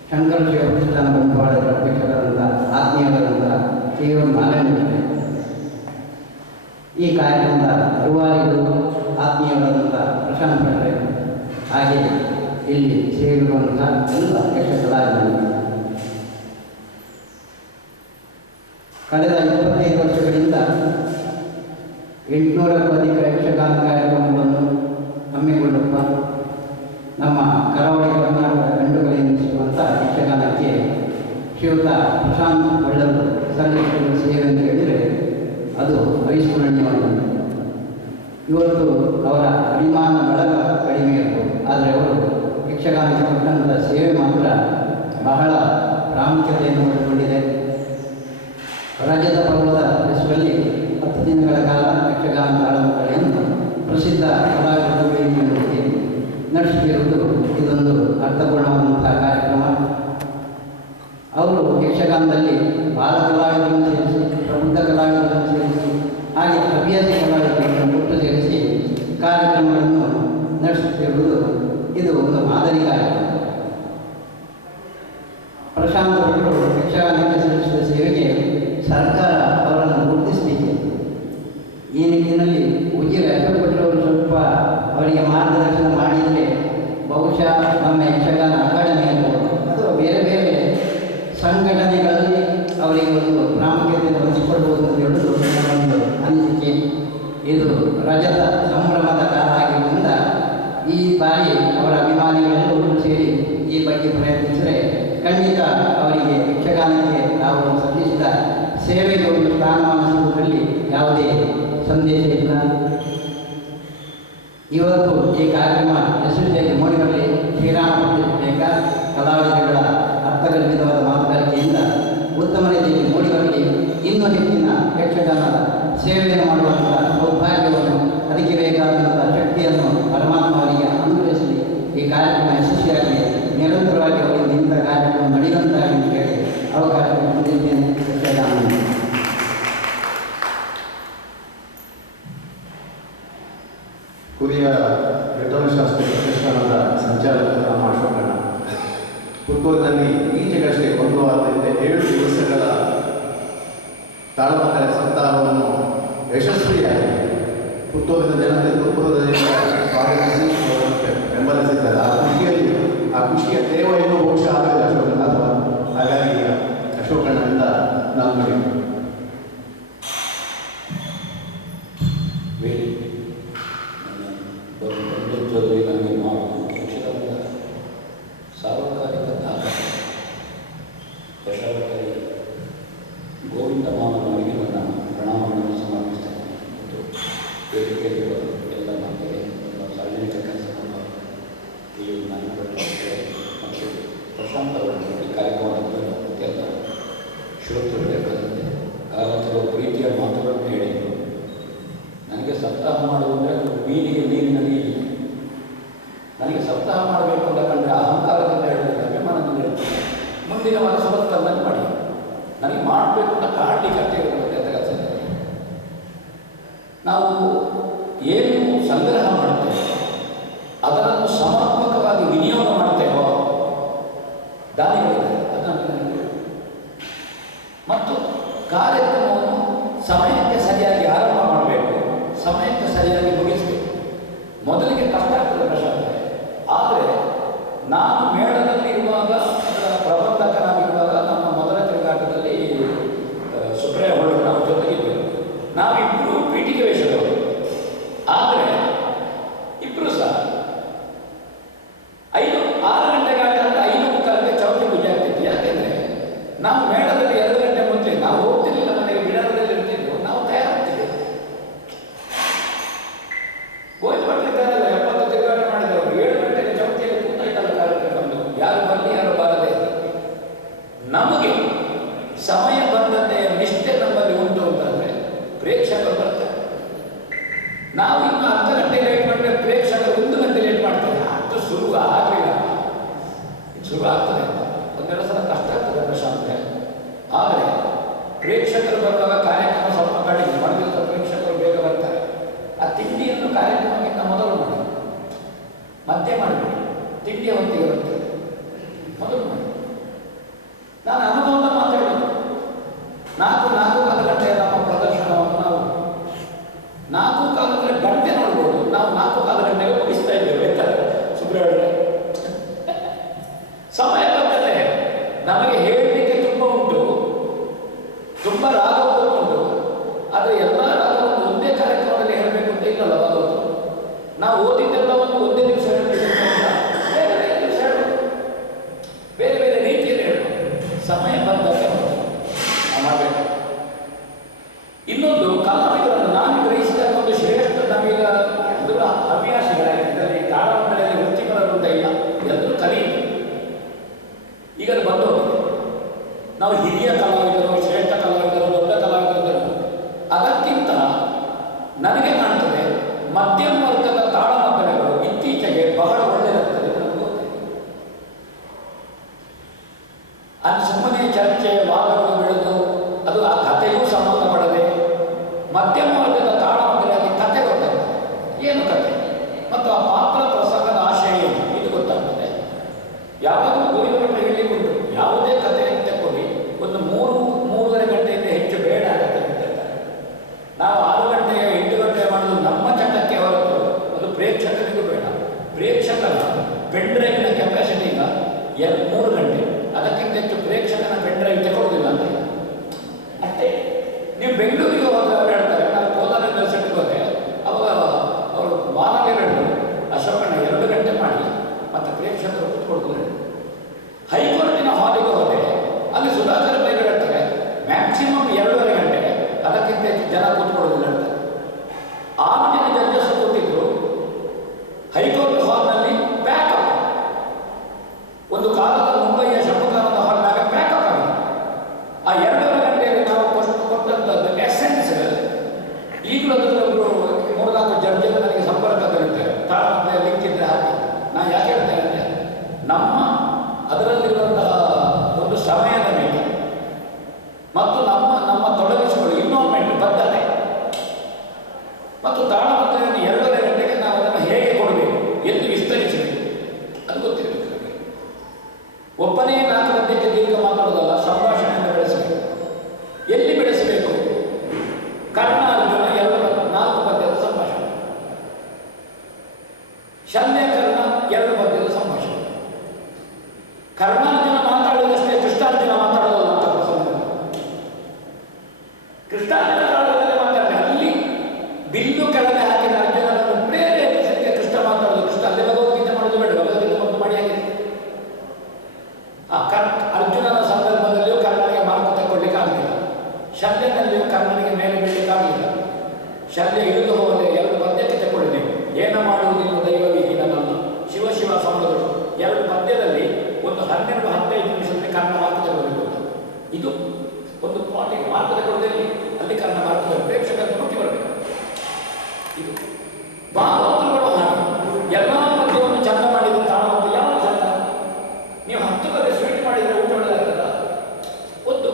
ಶಂಕರ ಶಿವ ಪ್ರತಿಷ್ಠಾನ ಬಂಡವಾಳದ ಅಧ್ಯಕ್ಷರಾದಂಥ ಆತ್ಮೀಯರಾದಂಥ ಕೆ ನಾರಾಯಣ ಭಟ್ರೆ, ಈ ಕಾರ್ಯಕ್ರಮದ ರೂವಾರಿಗಳು ಆತ್ಮೀಯರಾದಂಥ ಪ್ರಶಾಂತ್ ಭಟ್ರೆ, ಹಾಗೆ ಇಲ್ಲಿ ಸೇರಿರುವಂಥ ಎಲ್ಲ ಯಕ್ಷ ಕಲಾವಿದರು. ಕಳೆದ 25 ವರ್ಷಗಳಿಂದ 800ಕ್ಕೂ ಅಧಿಕ ಯಕ್ಷಗಾನ ಕಾರ್ಯಕ್ರಮಗಳನ್ನು ಹಮ್ಮಿಕೊಳ್ಳುತ್ತ ನಮ್ಮ ಕರಾವಳಿ ಕರ್ನಾಟಕದ ಗಂಡುಗಳೆನಿಸುವಂಥ ಯಕ್ಷಗಾನಕ್ಕೆ ಶ್ರೀಯುತ ಪ್ರಶಾಂತ್ ಒಳ್ಳರು ಸಲ್ಲಿಸಿದ ಸೇವೆ ಎಂದು ಹೇಳಿದರೆ ಅದು ಅವಿಸ್ಮರಣೀಯವಾಗಿದೆ. ಇವತ್ತು ಅವರ ಅಭಿಮಾನ ಬಳಗ ಕಡಿಮೆ ಇರ್ಬೋದು, ಆದರೆ ಅವರು ಯಕ್ಷಗಾನಕ್ಕೆ ಕೊಟ್ಟಂಥ ಸೇವೆ ಮಾತ್ರ ಬಹಳ ಪ್ರಾಮುಖ್ಯತೆಯನ್ನು ಪಡೆದುಕೊಂಡಿದೆ. ರಜತ ಪರ್ವದ ಹೆಸರಲ್ಲಿ 10 ದಿನಗಳ ಕಾಲ ಯಕ್ಷಗಾನ ತಾಳಮದ್ದಳೆಯನ್ನು ಪ್ರಸಿದ್ಧ ಕಲಾವಿದರಿಗೆ ನಡೆಸುತ್ತಿರುವುದು ಇದೊಂದು ಅರ್ಥಪೂರ್ಣವಾದಂತಹ ಕಾರ್ಯಕ್ರಮ. ಅವರು ಯಕ್ಷಗಾನದಲ್ಲಿ ಬಾಲ ಕಲಾವಿದರನ್ನು ಸೇರಿಸಿ, ಪ್ರಬುದ್ಧ ಕಲಾವಿದರನ್ನು ಸೇರಿಸಿ, ಹಾಗೆ ಹವ್ಯಾಸಿ ಕಲಾವಿದರನ್ನು ಒಟ್ಟು ಸೇರಿಸಿ ಕಾರ್ಯಕ್ರಮಗಳನ್ನು ನಡೆಸುತ್ತಿರುವುದು ಇದು ಒಂದು ಮಾದರಿ ಕಾರ್ಯಕ್ರಮ. ಪ್ರಶಾಂತ್ ಭಟ್ರು ಯಕ್ಷಗಾನಕ್ಕೆ ಸಲ್ಲಿಸಿದ ಸೇವೆಗೆ ಸರ್ಕಾರ ಅವರನ್ನು ಗುರುತಿಸಲಿಕ್ಕೆ ಈ ನಿಟ್ಟಿನಲ್ಲಿ ರಜತ ಸಂಭ್ರಮದ ಕಾಲ ಆಗಿದ್ದರಿಂದ ಈ ಬಾರಿ ಅವರ ಅಭಿಮಾನಿಗಳೆಲ್ಲರೂ ಸೇರಿ ಈ ಬಗ್ಗೆ ಪ್ರಯತ್ನಿಸಿದರೆ ಖಂಡಿತ ಅವರಿಗೆ ಯಕ್ಷಗಾನಕ್ಕೆ ಅವರು ಸಲ್ಲಿಸಿದ ಸೇವೆಗೆ ಒಂದು ಸ್ಥಾನಮಾನ ಸಿಗುವುದರಲ್ಲಿ ಯಾವುದೇ ಸಂದೇಶ ಇಲ್ಲ. ಇವತ್ತು ಈ ಕಾರ್ಯಕ್ರಮ ಯಶಸ್ವಿಯಾಗಿ ಮೂಡಿಬರಲಿ. ಶ್ರೀರಾಮ ಲೇಖ ಕಲಾವಿದಗಳ ಅರ್ಥಗರ್ಭಿತವಾದ ಮಾತುಗಾರಿಕೆಯಿಂದ ಉತ್ತಮ ರೀತಿಯಲ್ಲಿ ಮೂಡಿಬರಲಿ. ಇನ್ನೂ ಹೆಚ್ಚಿನ ಯಕ್ಷಗಾನದ ಸೇವೆಯನ್ನು ಮಾಡುವಂಥ ಸೌಭಾಗ್ಯವನ್ನು, ಅದಕ್ಕೆ ಬೇಕಾದಂಥ ಶಕ್ತಿಯನ್ನು ಪರಮಾತ್ಮ ಅವರಿಗೆ ಅನುಗ್ರಹಿಸಲಿ. ಈ ಕಾರ್ಯಕ್ರಮ ಯಶಸ್ವಿಯಾಗಲಿ. ನಿರಂತರವಾಗಿ ಅವರಿಂದ ಇಂಥ ಕಾರ್ಯಕ್ರಮ ನಡೆಯುವಂತಾಗಿ ಅಂತ ಹೇಳಿ ಅವಕಾಶ ಹೊಂದಿದ್ದೇನೆ. ಯಕ್ಷಗಾನ ಕುರಿಯ ಘಟನಶಾಸ್ತ್ರಿ ಪ್ರತಿಷ್ಠಾನದ ಸಂಚಾಲಕ ರಾಮ ಅಶೋಕಣ್ಣ ಪುತ್ತೂರಿನಲ್ಲಿ ಈಚೆಗಷ್ಟೇ 1 ವಾರದಿಂದ 7 ದಿವಸಗಳ ತಾಳಮಕ್ಕಳ ಸಪ್ತಾಹವನ್ನು ಯಶಸ್ವಿಯಾಗಿ ಪುತ್ತೂರಿನ ಜನತೆ ತುರ್ಪುರದಿಂದ ಸ್ವಾಗತಿಸಿ ಬೆಂಬಲಿಸಿದ್ದಾರೆ. ಆ ಖುಷಿಯ ತೇವ ಇನ್ನೂ ಬಹುಶಃ ಆಗಲಿಲ್ಲ ಅಶೋಕಣ್ಣ, ಅಥವಾ ಹಾಗಾಗಿ ಅಶೋಕಣ್ಣನಿಂದ ನಾವು ನೋಡಿ ಜೊತೆಗೆ ನನಗೆ ಯಕ್ಷಗಾನದ ಸಾರ್ವಕಾಲಿಕ ದಾಖಲೆ ಯಶಾವಕಾರಿ ಗೋವಿಂದ ಮಾಮನವರಿಗೆ ನನ್ನ ಪ್ರಣಾಮವನ್ನು ಸಮರ್ಪಿಸ್ತೇನೆ. ಮತ್ತು ವೇದಿಕೆಯಲ್ಲಿರುವ ಎಲ್ಲ ಮಕ್ಕಳಿಗೆ ಸಾರ್ವಜನಿಕ ಕೆಲಸವನ್ನು ಈ ನನ್ನ ಮತ್ತು ಪ್ರಶಾಂತ ಅವರು ಈ ಕಾರ್ಯಕ್ರಮದ ಎಲ್ಲ ಶ್ರೋತೃಗಳೇ ಬರುತ್ತೆ. ಕಾರಣ ಕೆಲವು ಪ್ರೀತಿಯ ಮಾತುಗಳನ್ನು ಹೇಳಿದರು. ನನಗೆ ಸಪ್ತಾಹ ಮಾಡುವುದಂದರೆ ಅದು ಮೀನಿಗೆ ನೀರಿನಲ್ಲಿ ಇದೆ. ನನಗೆ ಸಪ್ತಾಹ ಮಾಡಬೇಕು ಅಂತ ಕಂಡ್ರೆ ಅಹಂಕಾರದಿಂದ ಹೇಳುವುದಕ್ಕೆ ಅಭಿಮಾನದಿಂದ ಹೇಳ್ತೇನೆ. ಮುಂದಿನ ವಾರ ಸಮರ್ಥವನ್ನು ಮಾಡಿ ನನಗೆ ಮಾಡಬೇಕು ಅಂತ ಕಾಡಲಿಕ್ಕೆ ಇರಬೇಕು ಅಂತ ಕೆಲಸ. ನಾವು ಏನು ಸಂಗ್ರಹ ಮಾಡ್ತೇವೆ ಅದನ್ನು ಸಮರ್ಪಕವಾಗಿ ವಿನಿಯೋಗ ಮಾಡ್ತೇವೋ ದಾನಿಗಳಿದೆ ಅದನ್ನು. ಮತ್ತು ಕಾರ್ಯಕ್ರಮವನ್ನು ಸಮಯಕ್ಕೆ ಸರಿಯಾಗಿ ಆರಂಭ ಮಾಡಬೇಕು, ಸಮಯಕ್ಕೆ ಸರಿಯಾಗಿ ಮುಗಿಸಬೇಕು. ಮೊದಲಿಗೆ ಕಷ್ಟ ಆಗ್ತದೆ ಪ್ರಶಾಂತ. ಆದರೆ ನಾನು ಮೇಳದಲ್ಲಿ ಇರುವಾಗ, ಅದರ ಪ್ರಬಂಧಕನಾಗಿರುವಾಗ, ನಮ್ಮ ಮೊದಲ ತಿರುಗಾಟದಲ್ಲಿ ಸುಬ್ರಯ್ಯ ಹೊಳ್ಳು ನಾವು ಜೊತೆಗಿದ್ದೆವು. ನಾವಿಬ್ಬರು ಪೀಠಿಕೆ ವೇಷದವರು. ಆದರೆ ಇಬ್ಬರು ಸಹ 6 ಗಂಟೆಗೆ ಆಟ 5:15ಕ್ಕೆ ಚೌಕಿ ಪೂಜೆ ಆಗ್ತಿತ್ತು. ಯಾಕೆಂದರೆ ನಾವು ಮೇಳದಲ್ಲಿ 2 ಗಂಟೆ ಮುಂಚೆ ನಾವು ಹೋಗ್ತಿರ್ಲಿಲ್ಲ, ಮನೆಗೆ ಬಿಡಾರದಲ್ಲಿ ಇರ್ತಿದ್ವು. ನಾವು ತಯಾರಾಗ್ತಿದ್ದೆವು. ಗೋವಿಂದ ಭಟ್ಲಿದ್ದಾರಲ್ಲ 70 ತಿರುಗಾಟ ಮಾಡಿದವರು 7 ಗಂಟೆಗೆ ಚೌಕಿಯಲ್ಲಿ ಕೂತಾಯ್ತಲ್ಲ ಕಾರ್ಯಕ್ರಮ. ಯಾರು ಬರಲಿ ಯಾರು ಬಾರದೆ. ನಮಗೆ ಸಮಯ ಬದ್ಧತೆಯ ನಿಷ್ಠೆ ನಮ್ಮಲ್ಲಿ ಉಂಟು ಅಂತಂದರೆ ಪ್ರೇಕ್ಷಕರು ಬರ್ತಾರೆ. ನಾವು ಇನ್ನು 10 ಗಂಟೆ ಲೇಟ್ ಮಾಡಿದ್ರೆ ಪ್ರೇಕ್ಷಕರು 1 ಗಂಟೆ ಲೇಟ್ ಮಾಡ್ತಾರೆ. ಅದು ಶುರು ಆಗಲಿಲ್ಲ, ಶುರು ಆಗ್ತದೆ. 1-2 ಸಲ ಕಷ್ಟ ಆಗ್ತದೆ ಪ್ರಶಾಂತ. ಆದರೆ ಪ್ರೇಕ್ಷಕರು ಬರುವಾಗ ಕಾರ್ಯಕ್ರಮ ಸ್ವಲ್ಪ ಕಡಿಮೆ ಮಾಡಿದ ಪ್ರೇಕ್ಷಕರು ಬೇಗ ಬರ್ತಾರೆ. ಆ ತಿಂಡಿಯನ್ನು ಕಾರ್ಯಕ್ರಮಕ್ಕಿಂತ ಮೊದಲು ಮಾಡಿ, ಮತ್ತೆ ಮಾಡಬೇಡಿ. ತಿಂಡಿಯ ಹೊತ್ತಿಗೆ ಬರ್ತದೆ, ಮೊದಲು ಮಾಡಿ. ನಾನು ಅನುಭವದ ಮಾತಾಡೋದು. 4-4.25 ಗಂಟೆಯ ನಮ್ಮ ಪ್ರದರ್ಶನವನ್ನು ನಾವು 4.25 ಗಂಟೆ ನೋಡ್ಬೋದು. ನಾವು 4.25 ಗಂಟೆಗೆ ಮುಗಿಸ್ತಾ ಇದ್ದೇವೆ. ಸುಬ್ರಹ್ಮಣ್ಯ ಸಮಯ ಬರ್ತದೆ. ನಮಗೆ ಹೇಳಲಿಕ್ಕೆ ತುಂಬ ಉಂಟು, ತುಂಬ ರಾಗವನ್ನು ಉಂಟು. ಆದರೆ ಎಲ್ಲ ರಾಗವನ್ನು ಒಂದೇ ಕಾರ್ಯಕ್ರಮದಲ್ಲಿ ಹೇಳಬೇಕು ಅಂತ ಇಲ್ಲಲ್ಲ ಭಾಗವತ. ನಾವು ಓದಿದ್ದೆಲ್ಲವನ್ನು ಒಂದೇ ದಿವಸ ಹೇಳಬೇಕು ಅಂತ ಬೇರೆ ಬೇರೆ ದಿವಸ ಹೇಳಬೇಕು, ಬೇರೆ ಬೇರೆ ರೀತಿಯಲ್ಲಿ ಹೇಳಬೇಕು. ಸಮಯ ಬಂದಾಗ ಮಾಡಬೇಕು. ಇನ್ನೊಂದು ಕಲಾವಿದರನ್ನು ನಾನು ಗ್ರಹಿಸಿದ ಒಂದು ಶ್ರೇಷ್ಠ, ನಮೀಗ ಎಲ್ಲರೂ ಹವ್ಯಾಸಿಗಳಾಗಿದ್ದಲ್ಲಿ ತಾಳಮಂಡಳಿಯಲ್ಲಿ ವೃತ್ತಿಪರರು ಅಂತ ಇಲ್ಲ, ಎಲ್ಲರೂ ಕಲಿಯಿತು. ಈಗ ಅದು ಬಂದು ನಾವು ಹಿರಿಯ ಕಲಾವಿದರು, ಶ್ರೇಷ್ಠ ಕಲಾವಿದರು, ದೊಡ್ಡ ಕಲಾವಿದರು. ಅದಕ್ಕಿಂತ ನನಗೆ ಕಾಣ್ತದೆ ಮಧ್ಯಮ ವರ್ಗದ ತಾಳಮದ್ದಳೆಗಳು ಇತ್ತೀಚೆಗೆ ಬಹಳ ಒಳ್ಳೆಯದಾಗ್ತದೆ. ಅದು ಸುಮ್ಮನೆ ಚರ್ಚೆ ವಾದಗಳು ಬೆಳೆದು ಅದು ಆ ಕಥೆಗೂ ಸಂಬಂಧಪಡದೆ ಮಧ್ಯಮ ವರ್ಗದ ತಾಳಮದ್ದಳೆಯಲ್ಲಿ ಕಥೆ ಗೊತ್ತಾಗ್ತದೆ. ಏನು ಕಥೆ ಮತ್ತು ಆ ಪಾತ್ರ ಪ್ರಸಂಗದ ಆಶಯ ಏನು ಇದು ಗೊತ್ತಾಗ್ತದೆ. ಯಾವಾಗಲೂ ಗೋವಿಂದ ಭಟ್ಟ ಹೇಳಿಕೊಂಡು ಯಾವುದೇ ಕಥೆ ತಕ್ಕೊಳ್ಳಿ, ಒಂದು 3-3.5 ಗಂಟೆಯಿಂದ ಹೆಚ್ಚು ಬೇಡ ಅಂತ ಹೇಳ್ತಾರೆ. ನಾವು 6 ಗಂಟೆ 8 ಗಂಟೆ ಮಾಡೋದು ನಮ್ಮ ಚಟಕ್ಕೆ ಹೊರತು ಅದು ಪ್ರೇಕ್ಷಕರಿಗೂ ಬೇಡ. ಪ್ರೇಕ್ಷಕರ ಪೆನ್ಡ್ರೈವ್ನ ಕೆಪಾಸಿಟಿ ಈಗ 3 ಗಂಟೆ, ಅದಕ್ಕಿಂತ ಹೆಚ್ಚು ಪ್ರೇಕ್ಷಕನ ಪೆನ್ಡ್ರೈವ್ ತಗೊಳ್ಳೋದಿಲ್ಲ ಅಂತ. ಅಷ್ಟೇ. ನೀವು ಬೆಂಗಳೂರಿಗೆ ಹೋದ್ರೆ ಅವ್ರು ಹೇಳ್ತಾರೆ, ನಾವು ಕೋಲಾರ ಯೂನಿವರ್ಸಿಟಿಗೆ ಹೋದರೆ ಅವಾಗ ತಾಳಮದ್ದಲೆ ಲಿಂಕ್ ಇದ್ರೆ ಹಾಕಿ. ನಾನು ಯಾಕೆ ಹೇಳ್ತೇನೆ ಅಂದರೆ ನಮ್ಮ ಅದರಲ್ಲಿರುವಂತಹ ಒಂದು ಸಮಯದ ಮೇಲೆ ಮತ್ತು ನಮ್ಮ ತೊಡಗಿಸಿಕೊಳ್ಳಿ ಇನ್ವಾಲ್ವ್ಮೆಂಟ್ ಬದ್ಧತೆ ಮತ್ತು ತಾಳಮದ್ದಲೆಯನ್ನು 2:30 ಗಂಟೆಗೆ ನಾವು ಅದನ್ನು ಹೇಗೆ ಕೊಡಬೇಕು, ಎಲ್ಲಿ ವಿಸ್ತರಿಸಬೇಕು ಅದು ಗೊತ್ತಿರಬೇಕು ನಮಗೆ. ಒಬ್ಬನೇ 4 ಗಂಟೆಗೆ ದೀರ್ಘ ಮಾತಾಡೋದಲ್ಲ, ಸಂಭಾಷಣೆಯನ್ನು ಬೆಳೆಸಬೇಕು. ಎಲ್ಲಿ ಬೆಳೆಸಬೇಕು? ಕರ್ಣ ಅರ್ಜುನ 4 ಪದ್ಯದ ಸಂಭಾಷಣೆ, ಶಲ್ಯ ಕರ್ಣ 2 ಪದ್ಯದ ಸಂಭಾಷಣೆ. ಕರ್ಣಾರ್ಜುನ ಮಾತಾಡೋದಷ್ಟೇ, ಕೃಷ್ಣಾರ್ಜುನ ಮಾತಾಡೋದಲ್ಲ ಅಂತ ಪ್ರಸಂಗ. ಕೃಷ್ಣಾರ್ಜುನ ಮಾತಾಡಿದ ಅಲ್ಲಿ ಬಿಲ್ಲು ಕೆಳಗೆ ಹಾಕಿದ ಅರ್ಜುನನನ್ನು ಪ್ರೇರೇಪಿಸಲಿಕ್ಕೆ ಕೃಷ್ಣ ಮಾತಾಡೋದು. ಕೃಷ್ಣ ಅಲ್ಲಿ ಭಗವದ್ಗೀತೆ ಮಾಡೋದು ಬೇಡ, ಭಗವದ್ಗೀತೆ ಒಂದು ಮಾಡಿ ಆಗಿದೆ. ಅರ್ಜುನನ ಸಂದರ್ಭದಲ್ಲಿಯೂ ಕರ್ಣನಿಗೆ ಮಾರ್ಗ ತಗೊಳ್ಳಿಕ್ಕೆ ಆಗಲಿಲ್ಲ, ಶಲ್ಯನಲ್ಲಿಯೂ ಕರ್ಣನಿಗೆ ಮೇಲೆ ಬೀಳಲಿಕ್ಕಾಗಲಿಲ್ಲ. ಶಲ್ಯ ಇಳಿದು ಹೋಗದೆ 2 ಪದ್ಯಕ್ಕೆ ತಗೊಳ್ಳಿ ನೀವು. ಏನ ಮಾಡುವುದಿಲ್ಲ ದೈವವಿಹೀನನನ್ನು ಶಿವ ಶಿವ ಸಮರಗಳು 2 ಪದ್ಯದಲ್ಲಿ ಒಂದು 12-15 ನಿಮಿಷದಲ್ಲಿ ಕರ್ಣ ಮಾರ್ಗ ತಗೊಳ್ಬೇಕು. ಇದು ಒಂದು ಪಾಟಿಗೆ ಮಾರ್ಗ ತಗೊಳ್ಳೋದಲ್ಲಿ ಅಲ್ಲಿ ಕರ್ಣ ಮಾರ್ಗ ಪ್ರೇಕ್ಷಕರನ್ನು ಮುಟ್ಟಿ ಬರಬೇಕು. ಇದು ಭಾಗವತರುಗಳು ಹಾಗೆ ಎಲ್ಲ ಪದ್ಯವನ್ನು ಚಂದ ಮಾಡಿದ ತಾಳಮದ್ದಲೆ ಯಾವ ಚಂದ. ನೀವು 10 ಪದ್ಯ ಸ್ವೀಟ್ ಮಾಡಿದರೆ ಊಟ ಒಳ್ಳೆದಾಗ್ತದ. ಒಂದು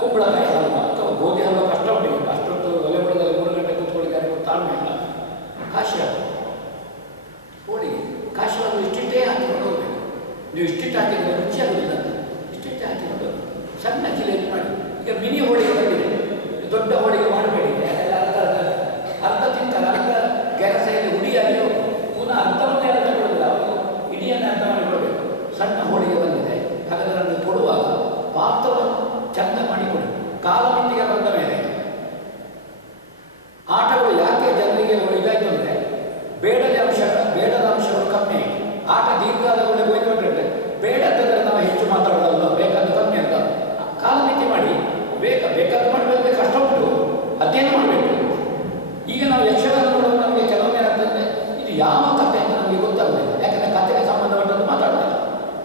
ಕುಂಬಳಕಾಯಿ ಹಲ್ವ ಅಥವಾ ಗೋಧಿ ಹಲ್ವ ಕಷ್ಟ ಉಂಟು. ಅಷ್ಟೊತ್ತು ಒಲೆ ಬುಡದಲ್ಲಿ 3 ಗಂಟೆ ಕೂತ್ಕೊಳ್ಳಿದ್ದಾರೆ, ತಾಳ್ಮೆ ಇಲ್ಲ. ಕಾಶಿ ಹೋಳಿಗೆ ಕಾಶಿಯನ್ನು ಇಷ್ಟಿಟ್ಟೇ ಹಾಕಿಕೊಂಡು ಹೋಗ್ಬೇಕು. ನೀವು ಇಷ್ಟಿಟ್ಟು ಹಾಕಿದರೆ ರುಚಿ ಆಗುವುದಿಲ್ಲ ಅಂತ ಇಷ್ಟಿಟ್ಟೇ ಹಾಕಿಕೊಂಡು ಸಣ್ಣ ಜಿಲೇಬಿ ಮಾಡಿ. ಈಗ ಮಿನಿ ಹೋಳಿಗೆ ಬಂದಿದೆ, ದೊಡ್ಡ ಹೋಳಿಗೆ ಮಾಡಬೇಡಿ. ಯಾಕೆಂದರೆ ಅರ್ಧ ತಿಂತಾರೆ, ಅರ್ಧ ಗೆರಸೆಯಲ್ಲಿ ಹುಡಿಯಾಗಿ ಪುನಃ ಅರ್ಧವನ್ನೇ ಅರ್ಧ ಕೊಡೋದಿಲ್ಲ, ಅವರು ಇಡಿಯನ್ನು ಅರ್ಧ ಮಾಡಿಕೊಡ್ಬೇಕು. ಸಣ್ಣ ಹೋಳಿಗೆ ಬಂದಿದೆ, ಹಾಗಾದರೆ ಅದನ್ನು ಕೊಡುವಾಗ ಪಾತ್ರವನ್ನು ಚಂದ ಮಾಡಿಕೊಡಿ. ಕಾಲಮಿಟ್ಟಿಗೆ ಬಂದ ಮೇಲೆ ಆಟಗಳು ಯಾಕೆ ಜನರಿಗೆ ಇದಾಯ್ತು ಅಂದರೆ ಬೇಡದ ಅಂಶಗಳು ಕಮ್ಮಿ. ಆಟ ದೀರ್ಘಾದ ಒಳ್ಳೆ ಹೋಯ್ಕೊಂಡ್ರೆ ಬೇಡದ್ರೆ ನಾವು ಹೆಚ್ಚು ಮಾತಾಡೋದಲ್ಲ, ಬೇಕಾದ ಕಮ್ಮಿ ಅಂತ ಕಾಲಮಿತಿ ಮಾಡಿ ಬೇಕಾದ ಮಾಡಬೇಕು. ಕಷ್ಟ ಉಂಟು, ಅಧ್ಯಯನ ಮಾಡಬೇಕು. ಈಗ ನಾವು ಯಕ್ಷಗಾನ ನೋಡೋದು ನಮಗೆ ಕೆಲವೊಮ್ಮೆ ಏನಾಗ್ತದೆ, ಇದು ಯಾವ ಕಥೆ ಅಂತ ನಮಗೆ ಗೊತ್ತಾಗಲಿಲ್ಲ. ಯಾಕಂದರೆ ಕಥೆಗೆ ಸಂಬಂಧಪಟ್ಟದ್ದು ಮಾತಾಡ್ತಾರೆ.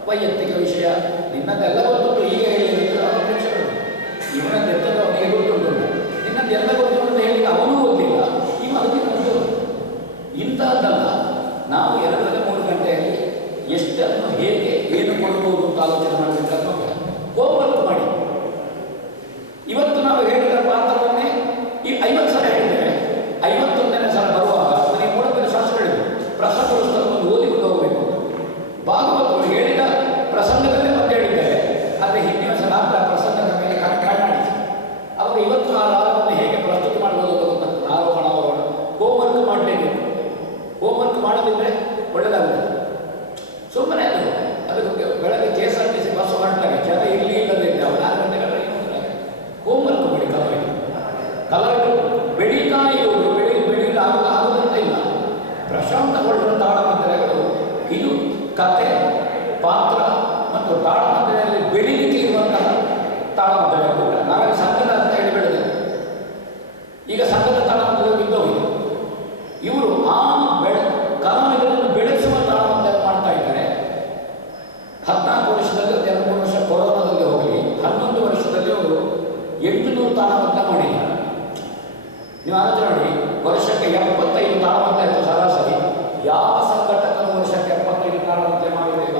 ವೈಯಕ್ತಿಕ ವಿಷಯ ನಿನ್ನದೆಲ್ಲ ಗೊತ್ತುಂಟು, ಈಗ ಹೇಳಿ ಪ್ರೇಕ್ಷಕರು ಇವನದ್ದೆತ್ತದ ಅವನಿಗೆ ಗೊತ್ತುಂಟು, ನಿನ್ನದ್ದು ಎಲ್ಲ ಗೊತ್ತು ಅಂತ ಹೇಳಿ ಅವನು ಗೊತ್ತಿಲ್ಲ, ಇವ ಅದಕ್ಕೆ ಗೊತ್ತು. ಇಂಥದ್ದಲ್ಲ, ನಾವು 2-3 ಗಂಟೆಯಲ್ಲಿ ಎಷ್ಟನ್ನು ಹೇಗೆ ಏನು ಕೊಡಬಹುದು ಅಂತ ಆಲೋಚನೆ ಮಾಡಬೇಕಾದ ಹೋಮ್ವರ್ಕ್ ಮಾಡಿ. ಇವತ್ತು ನಾವು ಹೇಳಿದ ಪಾತ್ರವನ್ನೇ ಈ 50 ಸಲ ಹೇಳಿದ್ದೇವೆ. 51ನೇ ಸಲ ಬರುವಾಗ ನನಗೆ ಮೂಡದಲ್ಲಿ ಶಾಸ್ತ್ರಗಳಿವೆ, ಪ್ರಸಂಗ ಪುಸ್ತಕವನ್ನು ಓದಿಕೊಂಡು ಹೋಗಬೇಕು. ಭಾಗವತರು ಹೇಳಿದ ಪ್ರಸಂಗದಲ್ಲೇ ಮತ್ತೆ ಹೇಳಿದ್ದಾರೆ, ಆದರೆ ಹಿಂದಿನ ಸಲ ಆ ಪ್ರಸಂಗದ ಮೇಲೆ ಕಾಣಿಸಿ ಅವಾಗ ಇವತ್ತು ಆ ರಾಗವನ್ನು ಹೇಗೆ ಪ್ರಸ್ತುತಿ ಮಾಡಬಹುದು ಗೊತ್ತಾಗ್ತದೆ. ಆರೋಹಣ ಅವರೋಹಣ ಹೋಮ್ವರ್ಕ್ ಮಾಡಲೇಬೇಕು. ಹೋಮ್ವರ್ಕ್ ಮಾಡದಿದ್ದರೆ ಒಳ್ಳೆಯದಾಗುತ್ತೆ. ಸುಮ್ಮನೆ ಅದಕ್ಕೆ ಬೆಳಗ್ಗೆ KSRTC ಬಸ್ ಹೊರಟಾಗ ಜನ ಇಲ್ಲಿ ಇಲ್ಲದಿದ್ದರೆ ಅವ್ರು 4 ಗಂಟೆಗಳ ಹೋಮ್ವರ್ಕ್ ಮಾಡಿ. ಕಲಾವಿದರು ಬೆಳೀತಾ ಇರುವುದು ಬೆಳೀಲಿ ಆಗುದಂತ ಇಲ್ಲ. ಪ್ರಶಾಂತಗೊಳ್ಳುವ ತಾಳಮದ್ದಲೆಗಳು ಇದು ಕತೆ, ಪಾತ್ರ ಮತ್ತು ತಾಳಮದ್ದಲೆಯಲ್ಲಿ ಬೆಳೀಲಿಕ್ಕೆ ಇರುವಂತಹ ತಾಳಮದ್ದಲೆ ಕೂಡ. ನಾವೆಲ್ಲ ಸಂಘದ ಅಂತ ಹೇಳಿ ಬೆಳೆದ, ಈಗ ಸಂಘದ ತಾಳಮದ್ದಲೆ ಬಿದ್ದೋಗಿದೆ. ಇವರು ಆ ಕಲಾವಿದರನ್ನು ಬೆಳೆಸುವ ತಾಳಮದ್ದಲೆ ಮಾಡ್ತಾ ಇದ್ದಾರೆ. 14 ವರ್ಷದಲ್ಲಿ 2-3 ವರ್ಷ ಕೊರೋನಾದಲ್ಲಿ ಹೋಗಲಿ, 11 ವರ್ಷದಲ್ಲಿ ಅವರು 800 ತಾಳಮದ್ದಲೆ ಮಾಡಿದ್ದಾರೆ. ನೀವು ಆಲೋಚನೆ ಮಾಡಿ, ವರ್ಷಕ್ಕೆ 75 ತಾಳಮದ್ದಲೆ ಆಯಿತು ಸರಾಸರಿ. ಯಾವ ಸಂಘಟಕರು ವರ್ಷಕ್ಕೆ 75 ತಾಳಮದ್ದಲೆ ಮಾಡುವುದಿಲ್ಲ?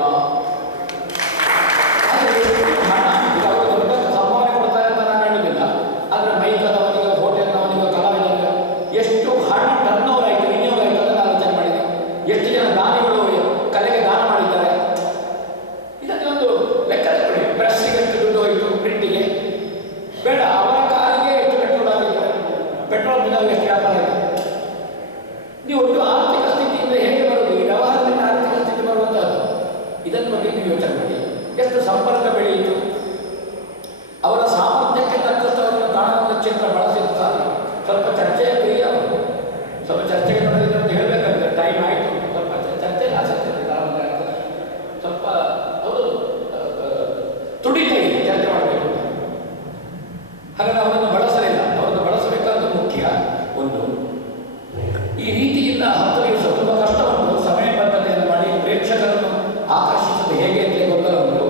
ಈಗ ಅವರು ದೊಡ್ಡ ಸಂಭಾವನೆ ಕೊಡ್ತಾರೆ ಅಂತ ನಾನು ಹೇಳುವುದಿಲ್ಲ, ಆದರೆ ಮೈಕದವನಿಗೆ, ಹೋಟೆಲ್ನವನಿಗೆ, ಕಲಾವಿದನಿಗೆ ಎಷ್ಟು ಹಣ ಟರ್ನ್ ಓವರ್ ಆಯಿತು, ವಿನಿಯೋಗ ಆಯಿತು ಅದನ್ನು ಆಲೋಚನೆ ಮಾಡಿದೆ. ಎಷ್ಟು ಜನ ದಾನಿಗಳು ಕಲೆಗೆ ದಾನ ಮಾಡಿದ್ದಾರೆ, ಇದಕ್ಕೆ ಒಂದು ಲೆಕ್ಕ ತಗೊಳ್ಳಿ. ಬ್ರಷ್ಗೆ ಎಷ್ಟು ದುಡ್ಡು ಹೋಯಿತು, ಪ್ರಿಂಟಿಗೆ ಬೇಡ, ಅವರ ಕಾರಿಗೆ ಎಷ್ಟು ಪೆಟ್ರೋಲ್ ಆಗಿತ್ತು, ಪೆಟ್ರೋಲ್ ಬಿಲ್ ಎಷ್ಟು ವ್ಯಾಪಾರ ಆಯಿತು. ನೀವು ಒಟ್ಟು ಆರ್ಥಿಕ ಸ್ಥಿತಿಯಿಂದ ಹೇಗೆ ಬರುವುದು, ಈ ವ್ಯವಹಾರದಿಂದ ಆರ್ಥಿಕ ಸ್ಥಿತಿ ಬರುವಂಥದ್ದು. ಇದನ್ನು ಬಗ್ಗೆ ನೀವು ಯೋಚನೆ ಮಾಡಿ. ಎಷ್ಟು ಸಂಪರ್ಕ ಬೆಳೆಯಿತು, ಅವರ ಸಾಮರ್ಥ್ಯಕ್ಕೆ ತಕ್ಕಷ್ಟು ಅವರನ್ನು ತಾಣದ ಕ್ಷೇತ್ರ ಬಳಸಿದ್ದು ಸಾಧ್ಯ. ಸ್ವಲ್ಪ ಚರ್ಚೆಯ ಪ್ರಿಯ ಅವರು, ಸ್ವಲ್ಪ ಚರ್ಚೆಗೆ ನೋಡಿದ್ರೆ ಅಂತ ಹೇಳಬೇಕಾದ್ರೆ ಟೈಮ್ ಆಯಿತು, ಸ್ವಲ್ಪ ಚರ್ಚೆಗೆ ಆಸಕ್ತಿ ಇದೆ. ಸ್ವಲ್ಪ ಅವರು ತುಡಿತಾ ಇದೆ ಚರ್ಚೆ ಮಾಡಬೇಕು. ಹಾಗಾಗಿ ಅವರನ್ನು ಬಳಸಲಿಲ್ಲ, ಅವರನ್ನು ಬಳಸಬೇಕಾದ ಮುಖ್ಯ ಒಂದು. ಈ ರೀತಿಯಿಂದ 10 ದಿವಸ ತುಂಬ ಕಷ್ಟ ಉಂಟು. ಸಮಯ ಬದ್ಧತೆಯನ್ನು ಮಾಡಿ ಪ್ರೇಕ್ಷಕರನ್ನು ಆಕರ್ಷಿಸಲು ಹೇಗೆ ಅಂತ ಗೊತ್ತಲ್ಲ ಉಂಟು.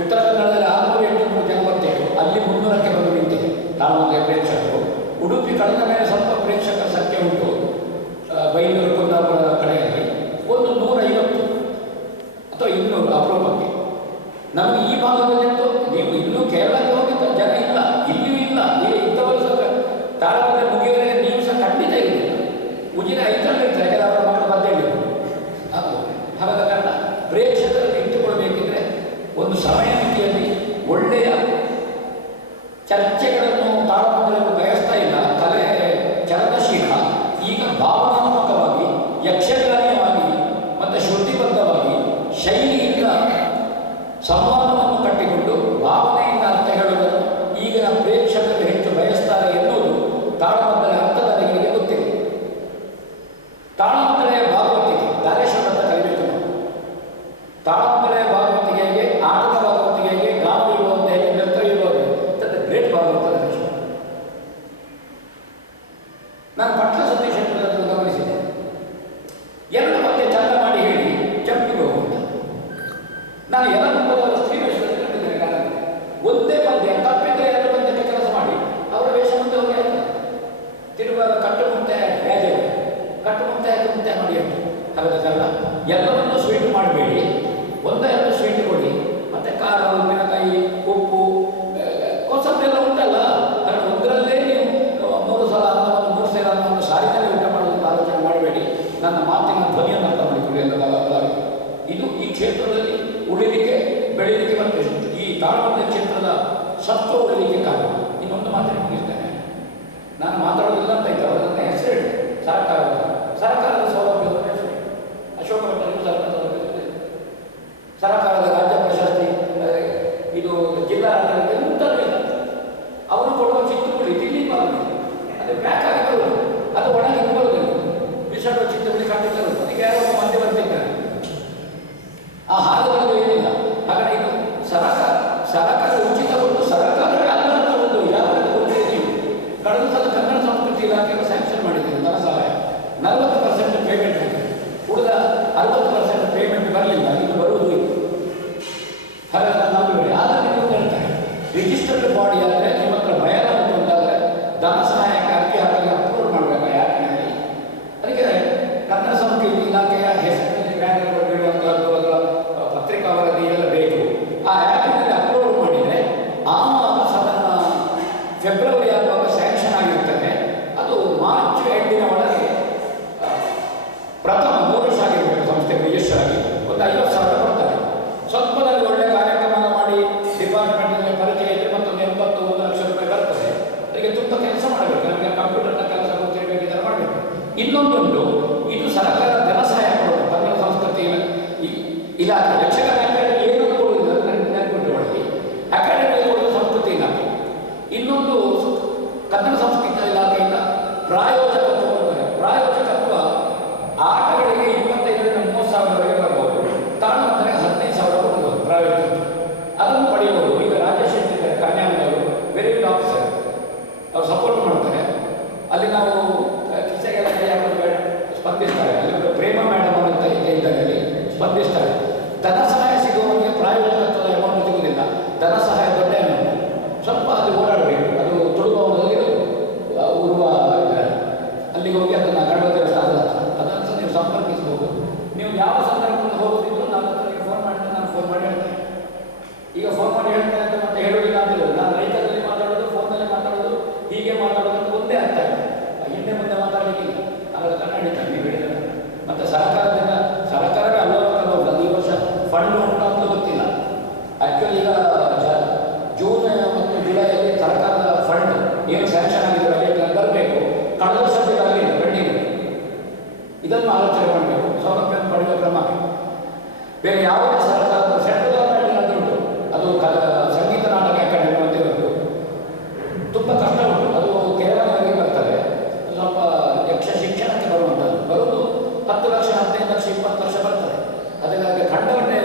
ಉತ್ತರ ಕನ್ನಡದಲ್ಲಿ 600-800 ಜನ ಬರ್ತಿತ್ತು, ಅಲ್ಲಿ 300ಕ್ಕೆ ಬಂದು ನಿಂತಿದೆ ತಾಳಮದ್ದಲೆ ಪ್ರೇಕ್ಷಕರು. ಉಡುಪಿ ಕಳೆದ ಮೇಲೆ ಸ್ವಲ್ಪ ಪ್ರೇಕ್ಷಕರ ಸಂಖ್ಯೆ ಉಂಟು. ಬೈಲು ನಾನು ಪಟ್ಲ ಸತೀಶ್ ಅಂತ ಗಮನಿಸಿದೆ. 2 ಪದ್ಯ ಚಂದ ಮಾಡಿ ಹೇಳಿ ಜಂಪಿಗೆ ಹೋಗುವಂತ. ನಾನು 2 ಸ್ತ್ರೀ ವೇಷದಲ್ಲಿ ಕಂಡಿದ್ದೇನೆ ಕಾಲಕ್ಕೆ. ಒಂದೇ ಪದ್ಯ ತಪ್ಪಿದ್ರೆ 2 ಪದ್ಯಕ್ಕೆ ಕೆಲಸ ಮಾಡಿ ಅವರ ವೇಷ ಮುಂದೆ ಹೋಗಿ ಆಯ್ತು. ತಿರುವಾಗ ಕಟ್ಟುಮುಂತೆ ವ್ಯಾಜೆ ಕಟ್ಟುಮುಂತೆ ಮುಂತೆ ಮಾಡಿ ಅಂತ ಹಾಗಾದಲ್ಲ. ಎಲ್ಲವನ್ನೂ ಸ್ವೀಟ್ ಮಾಡಬೇಡಿ, 1-2 ಸ್ವೀಟ್ ಕೊಡಿ. ಮತ್ತೆ ಖಾರ, ಉಪ್ಪಿನಕಾಯಿ, ಉಪ್ಪು, ಕೋಸಂಬರಿ ಎಲ್ಲ ಉಂಟಲ್ಲ, ಅದನ್ನು ಒಂದರಲ್ಲೇ ನೀವು 3 ಸಲ ಅನ್ನವನ್ನು 3 ಸೇರ ಅನ್ನವನ್ನು ಸಾರಿನಲ್ಲಿ ಊಟ ಮಾಡೋದನ್ನು ಆಲೋಚನೆ ಮಾಡಬೇಡಿ. ನನ್ನ ಮಾತಿನ ಧ್ವನಿಯನ್ನು ಅರ್ಥ ಮಾಡಿಕೊಳ್ಳಿ ಎಲ್ಲ. ಇದು ಈ ಕ್ಷೇತ್ರದಲ್ಲಿ ಉಳಿಲಿಕ್ಕೆ ಬೆಳೀಲಿಕ್ಕೆ ಮತ್ತು ಈ ತಾಳಮದ್ದಲೆ ಕ್ಷೇತ್ರದ ಸತ್ವ ಉಳಿಲಿಕ್ಕೆ ಕಾರಣ. ಇನ್ನೊಂದು ಮಾತನ್ನು ಮುಗಿಸ್ತೇನೆ. ನಾನು ಮಾತಾಡೋದಿಲ್ಲ ಅಂತ ಇದ್ದೆ, ಅವರ ನನ್ನ ಹೆಸರು ಹೇಳಿ. ಸರ್ಕಾರದ ಸೌಲಭ್ಯದ ಹೆಸರು ಅಶೋಕ ಭಟ್ಟರಿಗೂ ಸರ್ಕಾರದ ಸೌಲಭ್ಯ ಇದೆ. ಸರ್ಕಾರದ ರಾಜ್ಯ ಪ್ರಶಸ್ತಿ, ಇದು ಜಿಲ್ಲಾ ಆಡಳಿತ ಎಂಥದ್ದು ಇಲ್ಲ. ಅವರು ಕೊಡುವ ಚಿತ್ತುಗುಳಿ ತಿಳಿ ಬರೋದು, ಅದು ಪ್ಯಾಕ್ ಆಗಿ ಬರೋದು, ಅದು ಒಣಗಿ ಬರೋದಿಲ್ಲ. ಬಿಸಾಡುವ ಚಿತ್ತುಗುಳಿ ಕಟ್ಟಿ ತರೋದು, ಅದಕ್ಕೆ ಯಾರೋ ಮಧ್ಯೆ ಬರ್ತಿದ್ದಾರೆ. ಆ ಹಾಡುಗಳು ಏನಿಲ್ಲ. ಹಾಗಾಗಿ ಇದು ಸರಕಾರ ಉಚಿತ ಕೊಟ್ಟು ಸರ್ಕಾರವೇ ಅಲ್ಲ ಅಂತ ಒಂದು ಯಾವ ಗೊತ್ತಿದೆ. ನೀವು ಕಳೆದ ಸಲ ಕನ್ನಡ ಸಂಸ್ಕೃತಿ ಇಲಾಖೆಯನ್ನು ಸ್ಯಾಂಕ್ಷನ್ ಮಾಡಿದ್ದೀರಿ ಧನ ಸಹಾಯ. 40% ಪೇಮೆಂಟ್ ಆಗಿದೆ, ಉಳಿದ 60% ಪೇಮೆಂಟ್ ಬರಲಿಲ್ಲ. ಇದು ಬರುವುದು ಇದು. ಹಾಗಾಗಿ ನಂಬಿಬೇಡಿ. ಆದರೆ ನೀವು ಹೇಳ್ತಾರೆ ರಿಜಿಸ್ಟರ್ಡ್ ಬಾಡಿ ಆದರೆ ನಿಮ್ಮ ಹತ್ರ ಭಯ ಅಂತಾದರೆ ಧನ ಸಹಾಯಕ್ಕೆ ಅರ್ಜಿ ಹಾಕಿ ಅಪ್ರೂವ್ ಮಾಡಬೇಕಾ ಯಾಕೆನಲ್ಲಿ. ಅದಕ್ಕೆ ಕನ್ನಡ ಸಂಸ್ಕೃತಿ ಇಲಾಖೆಯ ಹೆಸರಿನಲ್ಲಿ ಬ್ಯಾಂಕ್ಗಳು ಬೀಳುವಂಥದ್ದು ಅದರ ಪತ್ರಿಕಾ ವರದಿ ಎಲ್ಲ ಬೇಕು. ಆ ಆ್ಯಪ್ನಲ್ಲಿ ಅಪ್ಲೋಡ್ ಮಾಡಿದರೆ ಆವಾಗ ಸಾಧಾರಣ ಫೆಬ್ರವರಿ ಆಗುವಾಗ ಸ್ಯಾಂಕ್ಷನ್ ಆಗಿರ್ತದೆ. ಅದು ಮಾರ್ಚ್ ಎಂಡಿನ ಒಳಗೆ ಪ್ರಥಮ 3 ವರ್ಷ ಆಗಿರಬೇಕು ಸಂಸ್ಥೆಗೆ ರಿಜಿಸ್ಟರ್ ಆಗಿ ಒಂದು 50,000 ಕೊಡ್ತಾರೆ. ಸ್ವಲ್ಪದಲ್ಲಿ ಒಳ್ಳೆ ಕಾರ್ಯಕ್ರಮ ಮಾಡಿ ಡಿಪಾರ್ಟ್ಮೆಂಟ್ನಲ್ಲಿ ಪರಿಚಯ ಇದ್ದರೆ ಮತ್ತೊಂದು 81 ಲಕ್ಷ ರೂಪಾಯಿ ಬರ್ತದೆ. ಅದಕ್ಕೆ ತುಂಬ ಕೆಲಸ ಮಾಡಬೇಕು. ನಮಗೆ ಕಂಪ್ಯೂಟರ್ನ ಕೆಲಸ ಗೊತ್ತಿರಬೇಕು, ಇದನ್ನು ಮಾಡಬೇಕು. ಇನ್ನೊಂದುಂಟು, ಇದು ಸರ್ಕಾರ ಧನ ಸಹಾಯ ಕೊಡೋದು ಕನ್ನಡ ಸಂಸ್ಕೃತಿ ಇಲಾಖೆ. ಯಕ್ಷಗಾನ ಅಕಾಡೆಮಿ ಏನು ಕೊಡುವುದಿಲ್ಲ, ನೆನಪಿಟ್ಟು ಮಾಡಿ ಅಕಾಡೆಮಿ ಕೊಡೋದು ಸಂಸ್ಕೃತಿ ಇಲಾಖೆ. ಇನ್ನೊಂದು ಕನ್ನಡ ಸಂಸ್ಕೃತಿ ಇಲಾಖೆಯಿಂದ ಪ್ರಾಯೋಜಕತ್ವ ಕೊಡ್ತಾರೆ. ಪ್ರಾಯೋಜಕತ್ವ ಆಟಗಳಿಗೆ 25,000-30,000 ಬರ್ಬೋದು, ತಾಳಮದ್ದಲೆ 15,000 ಕೊಡ್ಬೋದು ಪ್ರಾಯೋಜಕತ್ವ. ಅದನ್ನು ಪಡೆಯಬಹುದು. ಈಗ ರಾಜೇಶ್ ಇದ್ದಾರೆ ಕನ್ಯಾನವರು, ವೆರಿ ಗುಡ್ ಆಫೀಸರ್, ಅವ್ರು ಸಪೋರ್ಟ್ ಮಾಡ್ತಾರೆ. ಅಲ್ಲಿ ನಾವು ಕಿಸೆಗೆಲ್ಲ ಕೈ ಹಾಕೋದು ಬೇಡ, ಸ್ಪಂದಿಸ್ತಾರೆ. ಅಲ್ಲಿ ಪ್ರೇಮ ಮೇಡಮ್ ಅಂತ ಇದ್ದಾರೆ, ಅಲ್ಲಿ ಸ್ಪಂದಿಸ್ತಾರೆ. ಧನ ಸಹಾಯ ಸಿಗುವವರಿಗೆ ಪ್ರಾಯೋಜಕತ್ವದ ಅಮೌಂಟ್ ಸಿಗುವುದಿಲ್ಲ. ಧನ ಸಹಾಯ ದೊಡ್ಡ ಅಮೌಂಟ್, ಸ್ವಲ್ಪ ಅದು ಓಡಾಡಬೇಕು. ಅದು ತುಳುಭವನದಲ್ಲಿ ಉರುವ ಅಲ್ಲಿಗೆ ಹೋಗಿ ಅದನ್ನು ಗಣಪತಿ ದೇವಸ್ಥಾನ ಅದನ್ನು ನೀವು ಸಂಪರ್ಕಿಸಬಹುದು. ನೀವು ಯಾವ ಸಂದರ್ಭದಲ್ಲಿ ಹೋಗೋದಿದ್ರು ನನ್ನ ಹತ್ರ ಫೋನ್ ಮಾಡಿದ್ರೆ ನಾನು ಫೋನ್ ಮಾಡಿ ಹೇಳ್ತೇನೆ. ಈಗ ಫೋನ್ ಮಾಡಿ ಹೇಳ್ತೇನೆ ಅಂತ ಮತ್ತೆ ಹೇಳೋದಿಲ್ಲ ಅಂತ ಹೇಳೋದು. ನಾನು ರೈತರಲ್ಲಿ ಮಾತಾಡೋದು, ಫೋನ್ನಲ್ಲಿ ಮಾತಾಡೋದು, ಹೀಗೆ ಮಾತಾಡೋದು ಒಂದೇ ಅರ್ಥ ಆಗಿದೆ. ಹಿಂದೆ ಮುಂದೆ ಮಾತಾಡಲಿಕ್ಕಿಲ್ಲ. ಅದರ ಕನ್ನಡಿತ ನೀವು ಹೇಳಿದ್ರೆ ಮತ್ತು ಸರ್ಕಾರವೇ ಅಲ್ಲವಲ್ಲ. ಈ ವರ್ಷ ಫಂಡ್ ಉಂಟು ಅಂತ ಗೊತ್ತಿಲ್ಲ. ಆ್ಯಕ್ಚುಲಿ ಈಗ ಜೂನ್ ಮತ್ತು ಜುಲೈಯಲ್ಲಿ ಸರ್ಕಾರದ ಫಂಡ್ ಏನು ಸ್ಯಾಂಕ್ಷನ್ ಆಗಿದೆ ಬಜೆಟ್ ಬರಬೇಕು. ಕಳೆದ ವರ್ಷದಲ್ಲಿ ಆಗಲಿಲ್ಲ, ಪೆಂಡಿಂಗ್. ಇದನ್ನು ಆಲೋಚನೆ ಮಾಡಬೇಕು. ಸೌಲಭ್ಯ ಪಡೆಯುವ ಕ್ರಮ ಬೇರೆ ಯಾವುದೇ ಸರ್ಕಾರದ ಸೆಂಟ್ರಲ್ ಗವರ್ಮೆಂಟ್ ಅಂತ ಉಂಟು. ಅದು ಸಂಗೀತ ನಾಟಕ ಅಕಾಡೆಮಿ ಅಂತ ಇರೋದು ತುಂಬ ಕಷ್ಟ ಉಂಟು. ಅದು ಕೇರಳವಾಗಿ ಬರ್ತದೆ. ಸ್ವಲ್ಪ ಯಕ್ಷ ಶಿಕ್ಷಣಕ್ಕೆ ಬರುವಂಥದ್ದು ಬರುವುದು 10 ಲಕ್ಷ, 15 ಲಕ್ಷ, 20 ಲಕ್ಷ ಬರ್ತದೆ. ಅದಕ್ಕಾಗಿ ಖಂಡವನ್ನೇ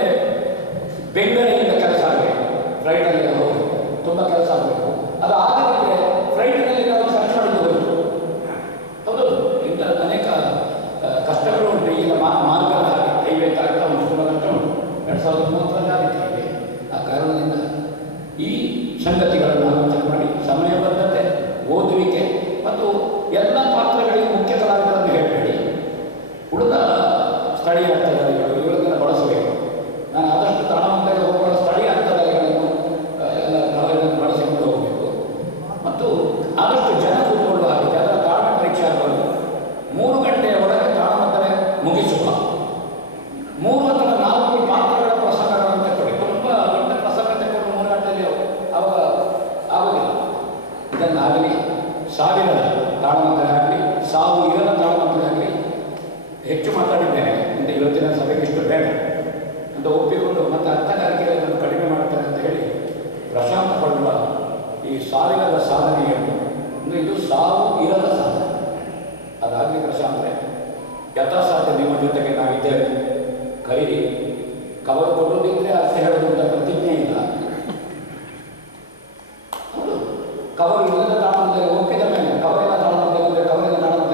ಬೆಂಗಳೂರಿನಿಂದ ಕೆಲಸ ಆಗಬೇಕು. ಫ್ಲೈಟಲ್ಲಿ ಹೋಗಿ ತುಂಬ ಕೆಲಸ ಆಗಬೇಕು. ಅದು ಆಗಲಿಕ್ಕೆ ಫ್ಲೈಟಿನಲ್ಲಿ ನಾವು ಖರ್ಚು ಮಾಡಿದ್ದು ಹೋಯಿತು. ಹೌದು, ಇಂಥ ಅನೇಕ ಕಷ್ಟಗಳು ಉಂಟು. ಈಗ ಮಾರ್ಗ ಹೈವೇ ಆಗ್ತಾ ಉಂಟು, ತುಂಬ ಕಷ್ಟ ಉಂಟು. 2030 ಆಗಿತ್ತು. ಆ ಕಾರಣದಿಂದ ಈ ಸಂಗತಿಗಳನ್ನು ಆಲೋಚನೆ ಮಾಡಿ ಸಮಯಬದ್ಧತೆ, ಓದುವಿಕೆ ಮತ್ತು ಎಲ್ಲ ಪಾತ್ರಗಳಿಗೆ ಮುಖ್ಯ ಕಲಾವಿದರನ್ನು ಹೇಳಬೇಡಿ. ಉಳಿದ ಸ್ಥಳೀಯ ಅರ್ಥಧಾರಿಗಳು ಇವುಗಳನ್ನು ಬಳಸಬೇಕು. ನಾನು ಆದಷ್ಟು ತಾಳಮದ್ದಲೆ ಹೋಗುವ ಸ್ಥಳೀಯ ಅರ್ಥಧಾರಿಗಳನ್ನು ಎಲ್ಲ ಕಲಾವಿದರನ್ನು ಬಳಸಿಕೊಂಡು ಹೋಗಬೇಕು. ಮತ್ತು ಆದಷ್ಟು ಜನ ಕೂತ್ಕೊಳ್ಳುವ ಹಾಗೆ ಅದರ ತಾಳ್ಮೆ ಪರೀಕ್ಷೆ ಆಗಬಾರದು. 3 ಗಂಟೆಯ ಒಳಗೆ ತಾಳಮದ್ದಲೆ ಮುಗಿಸುವ. 3 ಅಥವಾ 4 ಪಾತ್ರಗಳ ಪ್ರಸಂಗಗಳನ್ನು ತಗೊಳ್ಳಿ. ತುಂಬ ದೊಡ್ಡ ಪ್ರಸಂಗ ತಗೊಂಡು 3 ಗಂಟೆಯಲ್ಲಿ ಅವಾಗ ಆಗುವುದಿಲ್ಲ. ಇದನ್ನಾಗಲಿ ಸಾವಿರದ ತಾಳಮದ್ದಲೆ ಆಗಲಿ, ಸಾವು ಇರದ ತಾಳಮದ್ದಲೆ ಆಗಲಿ ಹೆಚ್ಚು ಮಾತಾಡಿದ್ದೇನೆ ಅಂತ ಇವತ್ತಿನ ಸಭೆಗೆ ಇಷ್ಟು ಬೇಡ ಅಂತ ಒಪ್ಪಿಕೊಂಡು ಮತ್ತು ಅರ್ಥಗಾರಿಕೆಯನ್ನು ಕಡಿಮೆ ಮಾಡ್ತಾರೆ ಅಂತ ಹೇಳಿ ಪ್ರಶಾಂತ ಪಡುವ ಈ ಸಾವಿರದ ಸಾಧನೆಯನ್ನು ಅಂದರೆ ಇದು ಸಾವು ಇರದ ಸಾಧನೆ. ಅದಾಗಲಿ ಪ್ರಶಾಂತರೆ ಯಥಾಸಾಧ್ಯ ನಿಮ್ಮ ಜೊತೆಗೆ ನಾವಿದ್ದೇವೆ. ಕರೀರಿ. ಕವರು ಕೊಡೋದಿದ್ರೆ ಅರ್ಥ ಹೇಳೋದು ಅಂತ ಪ್ರತಿಜ್ಞೆ ಇಲ್ಲ. ಹೌದು, ಕವರು ಇಲ್ಲದ ತಾಳಮದ್ದಲೆ ಒಪ್ಪಿದ ಮೇಲೆ ಕವರಿನ ತಾಳಮದ್ದಲೆ ಅಂದರೆ ಕವರಿನ ತಾಳಮದ್ದಲೆ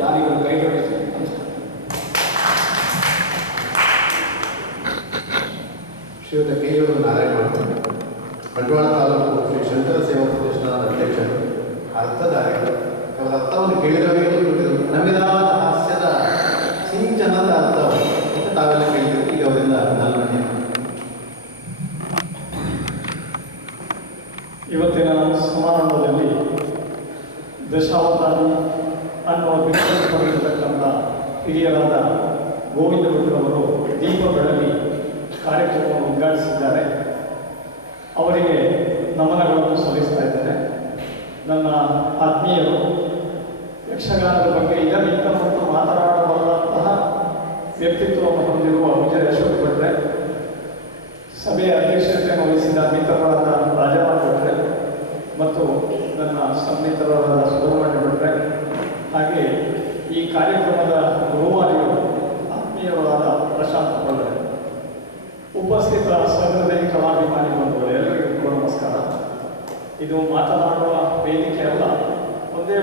ನಾನೀಗ ಕೈ ಜೋಡಿಸ್ತೀನಿ. ನಮಸ್ಕಾರ. ಶ್ರೀಯುತ ಕೆಜೂರು ನಾರಾಯಣ ಬಂಟ್ವಾಳ ತಾಲೂಕು ಶ್ರೀ ಶಂಕರ ಸೇವಾ ಪ್ರತಿಷ್ಠಾನದ ಅಧ್ಯಕ್ಷರು, ಅರ್ಥಧಾರಿಗಳು. ಅವರ ಅರ್ಥವನ್ನು ಕೇಳಿದವೇ ನಮ್ಮೆದಾದ ಹಾಸ್ಯದ ಸಿಂಚನದ ಅರ್ಥವನ್ನು ತಾವೆಲ್ಲ ಕೇಳಿದ್ರು. ಈಗ ಅವರಿಂದ ನಾಲ್ಕು ಇವತ್ತಿನ ಸಮಾರಂಭದಲ್ಲಿ ದಶಾವತಾರಿ ಅನ್ನುವ ಬಿರುದನ್ನು ಪಡೆದಿರತಕ್ಕಂಥ ಹಿರಿಯರಾದ ಗೋವಿಂದ ಭಟ್ರವರು ದೀಪ ಬೆಳಗಿ ಕಾರ್ಯಕ್ರಮವನ್ನು ಉದ್ಘಾಟಿಸಿದ್ದಾರೆ. ಅವರಿಗೆ ನಮನಗಳನ್ನು ಸಲ್ಲಿಸ್ತಾ ಇದ್ದೇನೆ. ನನ್ನ ಆತ್ಮೀಯರು, ಯಕ್ಷಗಾನದ ಬಗ್ಗೆ ಇದರಿಂದ ಮತ್ತು ಮಾತನಾಡಬಲ್ಲಂತಹ ವ್ಯಕ್ತಿತ್ವವನ್ನು ಹೊಂದಿರುವ ವಿಜಯ ಅಶೋಕ್ ಭಟ್ರೆ, ಸಭೆಯ ಅಧ್ಯಕ್ಷತೆಯನ್ನು ವಹಿಸಿದ ಮಿತ್ರರಾದ ರಾಜಾರಾಮ್ ಭಟ್ರೆ ಮತ್ತು ನನ್ನ ಸ್ನೇಹಿತರಾದ ಸುಬ್ರಹ್ಮಣ್ಯ ಭಟ್ರೆ, ಹಾಗೆ ಈ ಕಾರ್ಯಕ್ರಮದ ರೂವಾರಿಗಳು ಆತ್ಮೀಯರಾದ ಪ್ರಶಾಂತ್ ಭಟ್ರೆ, ಉಪಸ್ಥಿತ ಸಂಘದಲ್ಲಿ ಕಲಾಭಿಮಾನಿ ಬಂಧುಗಳು ಎಲ್ಲರಿಗೂ ಕೂಡ ನಮಸ್ಕಾರ. ಇದು ಮಾತನಾಡುವ ವೇದಿಕೆ ಅಲ್ಲ, ಒಂದೇ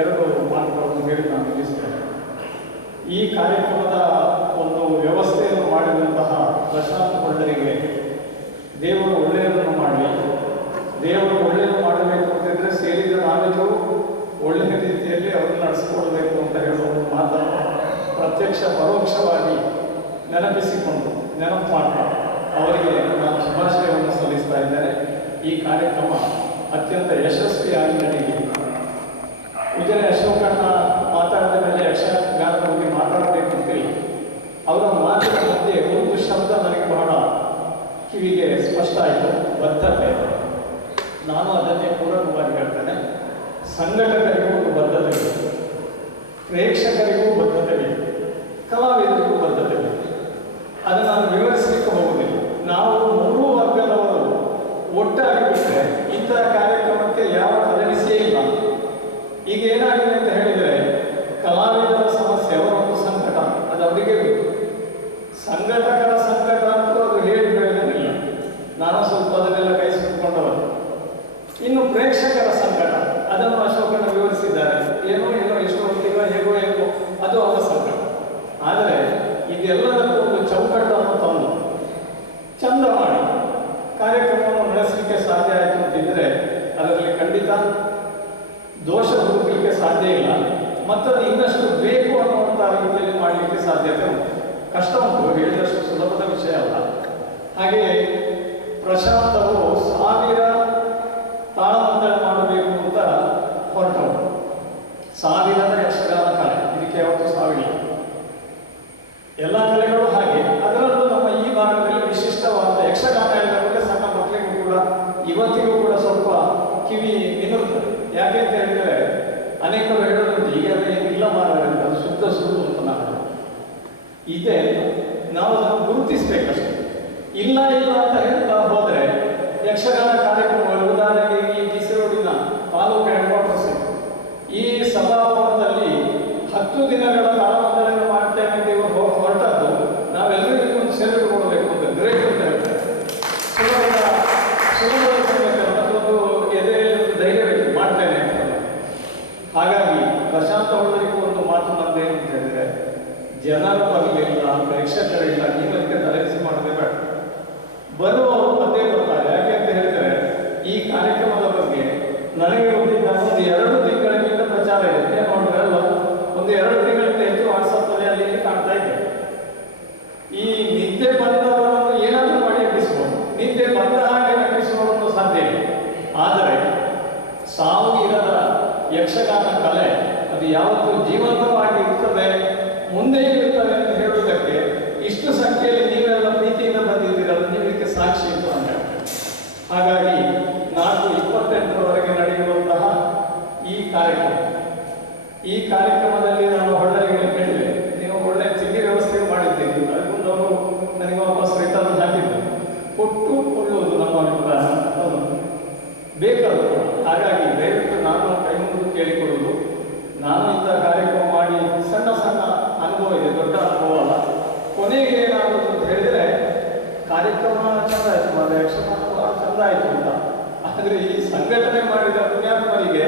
ಎರಡು ಮಾತುಗಳನ್ನು ಹೇಳಿ ನಾನು ನಿಲ್ಲಿಸ್ತೇನೆ. ಈ ಕಾರ್ಯಕ್ರಮದ ಒಂದು ವ್ಯವಸ್ಥೆಯನ್ನು ಮಾಡಿದಂತಹ ಪ್ರಶಾಂತ್ ಭಟ್ರಿಗೆ ದೇವರು ಒಳ್ಳೆಯದನ್ನು ಮಾಡಲಿ. ದೇವರು ಒಳ್ಳೆಯದು ಮಾಡಬೇಕು ಅಂತಿದ್ರೆ ಸೇರಿದ ನಾವೆಲ್ಲರೂ ಒಳ್ಳೆಯ ರೀತಿಯಲ್ಲಿ ಅವರನ್ನು ನಡೆಸಿಕೊಡಬೇಕು ಅಂತ ಹೇಳುವ ಮಾತನ್ನು ಪ್ರತ್ಯಕ್ಷ ಪರೋಕ್ಷವಾಗಿ ನೆನಪಿಸಿಕೊಂಡು ನೆನಪು ಮಾಡ್ತಾ ಅವರಿಗೆ ನಾನು ಶುಭಾಶಯವನ್ನು ಸಲ್ಲಿಸ್ತಾ ಇದ್ದೇನೆ. ಈ ಕಾರ್ಯಕ್ರಮ ಅತ್ಯಂತ ಯಶಸ್ವಿಯಾಗಿ ನಡೆಯಲಿ. ವಿಜಯ ಅಶೋಕಣ್ಣ ಮಾತಾಡಿದ ಮೇಲೆ ಯಕ್ಷಗಾನದ ಬಗ್ಗೆ ಮಾತಾಡಬೇಕು ಅಂತೇಳಿ ಅವರ ಮಾತಿನ ಮಧ್ಯೆ ಒಂದು ಶಬ್ದ ನನಗೆ ಬಹಳ ಕಿವಿಗೆ ಸ್ಪಷ್ಟ ಆಯಿತು, ಬದ್ಧತೆ. ನಾನು ಅದನ್ನೇ ಪೂರಕವಾಗಿ ಹೇಳ್ತೇನೆ. ಸಂಘಟಕರಿಗೂ ಒಂದು ಬದ್ಧತೆ ಬೇಕು, ಪ್ರೇಕ್ಷಕರಿಗೂ ಬದ್ಧತೆ ಬೇಕು, ಕಲಾವಿದರಿಗೂ ಬದ್ಧತೆ ಬೇಕು. ಅದನ್ನು ನಾನು ವಿವರಿಸಲಿಕ್ಕೆ ಹೋಗುವುದಿಲ್ಲ. ನಾವು ಮೂರೂ ವರ್ಗದವರು ಒಟ್ಟಾಗಿ ಬಿಟ್ಟರೆ ಇಂತಹ ಕಾರ್ಯಕ್ರಮಕ್ಕೆ ಯಾವ ಬದಲಿಸಿಯೇ ಇಲ್ಲ. ಈಗ ಏನಾಗಿದೆ ಅಂತ ಹೇಳಿದರೆ, ಕಲಾವಿದರ ಸಮಸ್ಯೆ ಅವರೊಂದು ಸಂಕಟ, ಅದು ಅವರಿಗೆ ಬೇಕು. ಸಂಘಟಕರ ಸಂಕಟ ಅಂತೂ ಅದು ಹೇಳಿ ಪ್ರಯೋಜನವಿಲ್ಲ. ನಾನು ಸ್ವಲ್ಪ ಅದನ್ನೆಲ್ಲ ಕೈ ಸುತ್ತಕೊಂಡವರು. ಇನ್ನು ಪ್ರೇಕ್ಷಕರ ಸಂಕಟ, ಅದನ್ನು ಅಶೋಕನ ವಿವರಿಸಿದ್ದಾರೆ. ಏನೋ ಎಷ್ಟು ಹೊತ್ತಿಗೋ ಹೇಗೋ ಅದು ಅವರ ಸಂಕಟ. ಆದರೆ ಇದೆಲ್ಲದಕ್ಕೂ ಒಂದು ಚೌಕಟ್ಟನ್ನು ತಂದು ಚಂದ ಮಾಡಿ ಕಾರ್ಯಕ್ರಮವನ್ನು ನಡೆಸಲಿಕ್ಕೆ ಸಾಧ್ಯ ಆಯಿತು ಅಂತಿದ್ದರೆ ಅದರಲ್ಲಿ ಖಂಡಿತ ದೋಷ ಹುಡುಕಲಿಕ್ಕೆ ಸಾಧ್ಯ ಇಲ್ಲ. ಮತ್ತು ಅದು ಇನ್ನಷ್ಟು ಬೇಕು ಅನ್ನುವಂಥ ರೀತಿಯಲ್ಲಿ ಮಾಡಲಿಕ್ಕೆ ಸಾಧ್ಯತೆ ಉಂಟು. ಕಷ್ಟ ಉಂಟು, ಹೇಳಿದಷ್ಟು ಸುಲಭದ ವಿಷಯ ಅಲ್ಲ. ಹಾಗೆಯೇ ಪ್ರಶಾಂತ್ ಅವರು 1000 ತಾಳಮದ್ದಳೆ ಮಾಡಬೇಕು ಅಂತ ಹೊರಟವರು. 1000 ಯಕ್ಷಗಾನ ಕಲೆ, ಇದಕ್ಕೆ ಯಾವತ್ತೂ ಸಾವಿಲ್ಲ. ಎಲ್ಲ ಕಲೆಗಳು ಹಾಗೆ. ಅದರಲ್ಲೂ ನಮ್ಮ ಈ ಭಾಗದಲ್ಲಿ ವಿಶಿಷ್ಟವಾದ ಯಕ್ಷಗಾನ ಹೇಳಿದ್ರೆ ಸಣ್ಣ ಮಕ್ಕಳಿಗೂ ಕೂಡ ಇವತ್ತಿಗೂ ಕೂಡ ಸ್ವಲ್ಪ ಕಿವಿ ನಿಮಿರ್ತದೆ. ಯಾಕೆ ಅಂತ ಹೇಳಿದರೆ ಅನೇಕರು ಹೇಳೋದು ಈಗ ಇಲ್ಲ ಮಾರಾಟ, ಅದು ಶುದ್ಧ ಸುಳ್ಳು ಅಂತ ನಾನು ಇದೆ. ನಾವು ಅದನ್ನು ಗುರುತಿಸ್ಬೇಕಷ್ಟೇ. ಇಲ್ಲ ಅಂತ ಹೇಳ್ತಾ ಹೋದರೆ ಯಕ್ಷಗಾನ ಕಾರ್ಯಕ್ರಮಗಳು, ಉದಾಹರಣೆಗೆ ಈ ಬಿಸಿರೋಡಿನ ತಾಲೂಕು ಹೆಡ್ ಕ್ವಾರ್ಟರ್ಸ್ ಈ ಸಭಾಭವನದಲ್ಲಿ 10 ದಿನಗಳ ತಾಳಮದ್ದಳೆಯನ್ನು ಮಾಡ್ತೇವೆ ಅಂತ ಇವರು ಹೊರಟದ್ದು ನಾವೆಲ್ಲರಿಗೂ ಒಂದು ಸೇವೆ ಕೊಡಬೇಕು ಅಂತ ಗ್ರೇಟ್ ಅಂತ ಹೇಳ್ತಾರೆ. ಸುಲಭದ ಸಂಗತಿ ಮತ್ತೊಂದು ಎದೆಯಲ್ಲಿ ಧೈರ್ಯ ಬೇಕು, ಮಾಡ್ತೇನೆ ಅಂತ. ಹಾಗಾಗಿ ಪ್ರಶಾಂತ್ ಅವರಿಗೂ ಒಂದು ಮಾತು ನಂದೇನು ಅಂತ ಹೇಳಿದ್ರೆ, ಜನರು ಬರಲಿಲ್ಲ, ಪ್ರೇಕ್ಷಕರಿಲ್ಲ, ನೀವು ಅದಕ್ಕೆ ತಲೆಬಿಸಿ ಮಾಡೋದೇ ಬೇಡ. ಬರುವವರು ಮಧ್ಯೆ ಬರ್ತಾರೆ. ಯಾಕೆ ಅಂತ ಹೇಳಿದರೆ ಈ ಕಾರ್ಯಕ್ರಮದ ಬಗ್ಗೆ ನನಗೆ ಒಂದು 2 ತಿಂಗಳಿಂದ ಪ್ರಚಾರ ಇದೆ. ನೋಡಿದ್ರಲ್ಲ, ಒಂದು 2 ತಿಂಗಳಿಂದ ಹೆಚ್ಚು ವಾಟ್ಸಪ್ಪಲ್ಲಿ ಅಲ್ಲಿ ಕಾಣ್ತಾ ಇದೆ. ಈ ನಿದ್ದೆ ಬಂದವರನ್ನು ಏನಾದರೂ ಮಾಡಿ ಎಬ್ಬಿಸಬಹುದು, ನಿದ್ದೆ ಬಂದ ಹಾಗೆ ನಟಿಸುವವರನ್ನು ಸಾಧ್ಯ ಇಲ್ಲ. ಆದರೆ ಸಾವು ಇರದ ಯಕ್ಷಗಾನ ಕಲೆ ಅದು ಯಾವತ್ತೂ ಜೀವಂತವಾಗಿ ಇರ್ತದೆ, ಮುಂದೆ ಇರುತ್ತದೆ ಅಂತ ಹೇಳುವುದಕ್ಕೆ ಇಷ್ಟು ಸಂಖ್ಯೆಯಲ್ಲಿ ನೀವೆಲ್ಲ ಪ್ರೀತಿಯಿಂದ ಬಂದಿದ್ದೀರಲ್ಲ, ನೀವು ಇದಕ್ಕೆ ಸಾಕ್ಷಿ ಅಂತ ಅಂತ ಹೇಳ್ತೇನೆ. ಹಾಗಾಗಿ 4/28 ನಡೆಯುವಂತಹ ಈ ಕಾರ್ಯಕ್ರಮದಲ್ಲಿ ನಾನು ಹೊಳ್ಳರಿಗೆ ಹೇಳಿದೆ, ನೀವು ಒಳ್ಳೆ ತಿಂಡಿ ವ್ಯವಸ್ಥೆ ಮಾಡಿದ್ದೀರಿ. ಅದಕ್ಕೊಂದು ಅವರು ನನಗೆ ವಾಪಸ್ ರಿಟರ್ನ್ ಹಾಕಿದ್ರು. ಕೊಟ್ಟು ಕೊಳ್ಳುವುದು ನಮ್ಮ ಅಭಿಪ್ರಾಯ ಬೇಕಾದ. ಹಾಗಾಗಿ ದಯವಿಟ್ಟು ನಾನು ಕೈ ಮುಗಿದು ಕೇಳಿಕೊಳ್ಳುವುದು, ನಾನು ಇಂಥ ಕಾರ್ಯಕ್ರಮ ಮಾಡಿ ಸಣ್ಣ ಅನುಭವ ಇದೆ, ದೊಡ್ಡ ಅನುಭವ ಅಲ್ಲ. ಕೊನೆಗೆ ಏನಾಗುವುದು ಅಂತ ಹೇಳಿದರೆ, ಕಾರ್ಯಕ್ರಮ ಚಂದ ಆಯಿತು, ಮತ್ತು ಯಕ್ಷಗಾನ ಚಂದ ಆಯಿತು ಅಂತ. ಆದರೆ ಈ ಸಂಘಟನೆ ಮಾಡಿದ ಪುಣ್ಯಾತ್ಮರಿಗೆ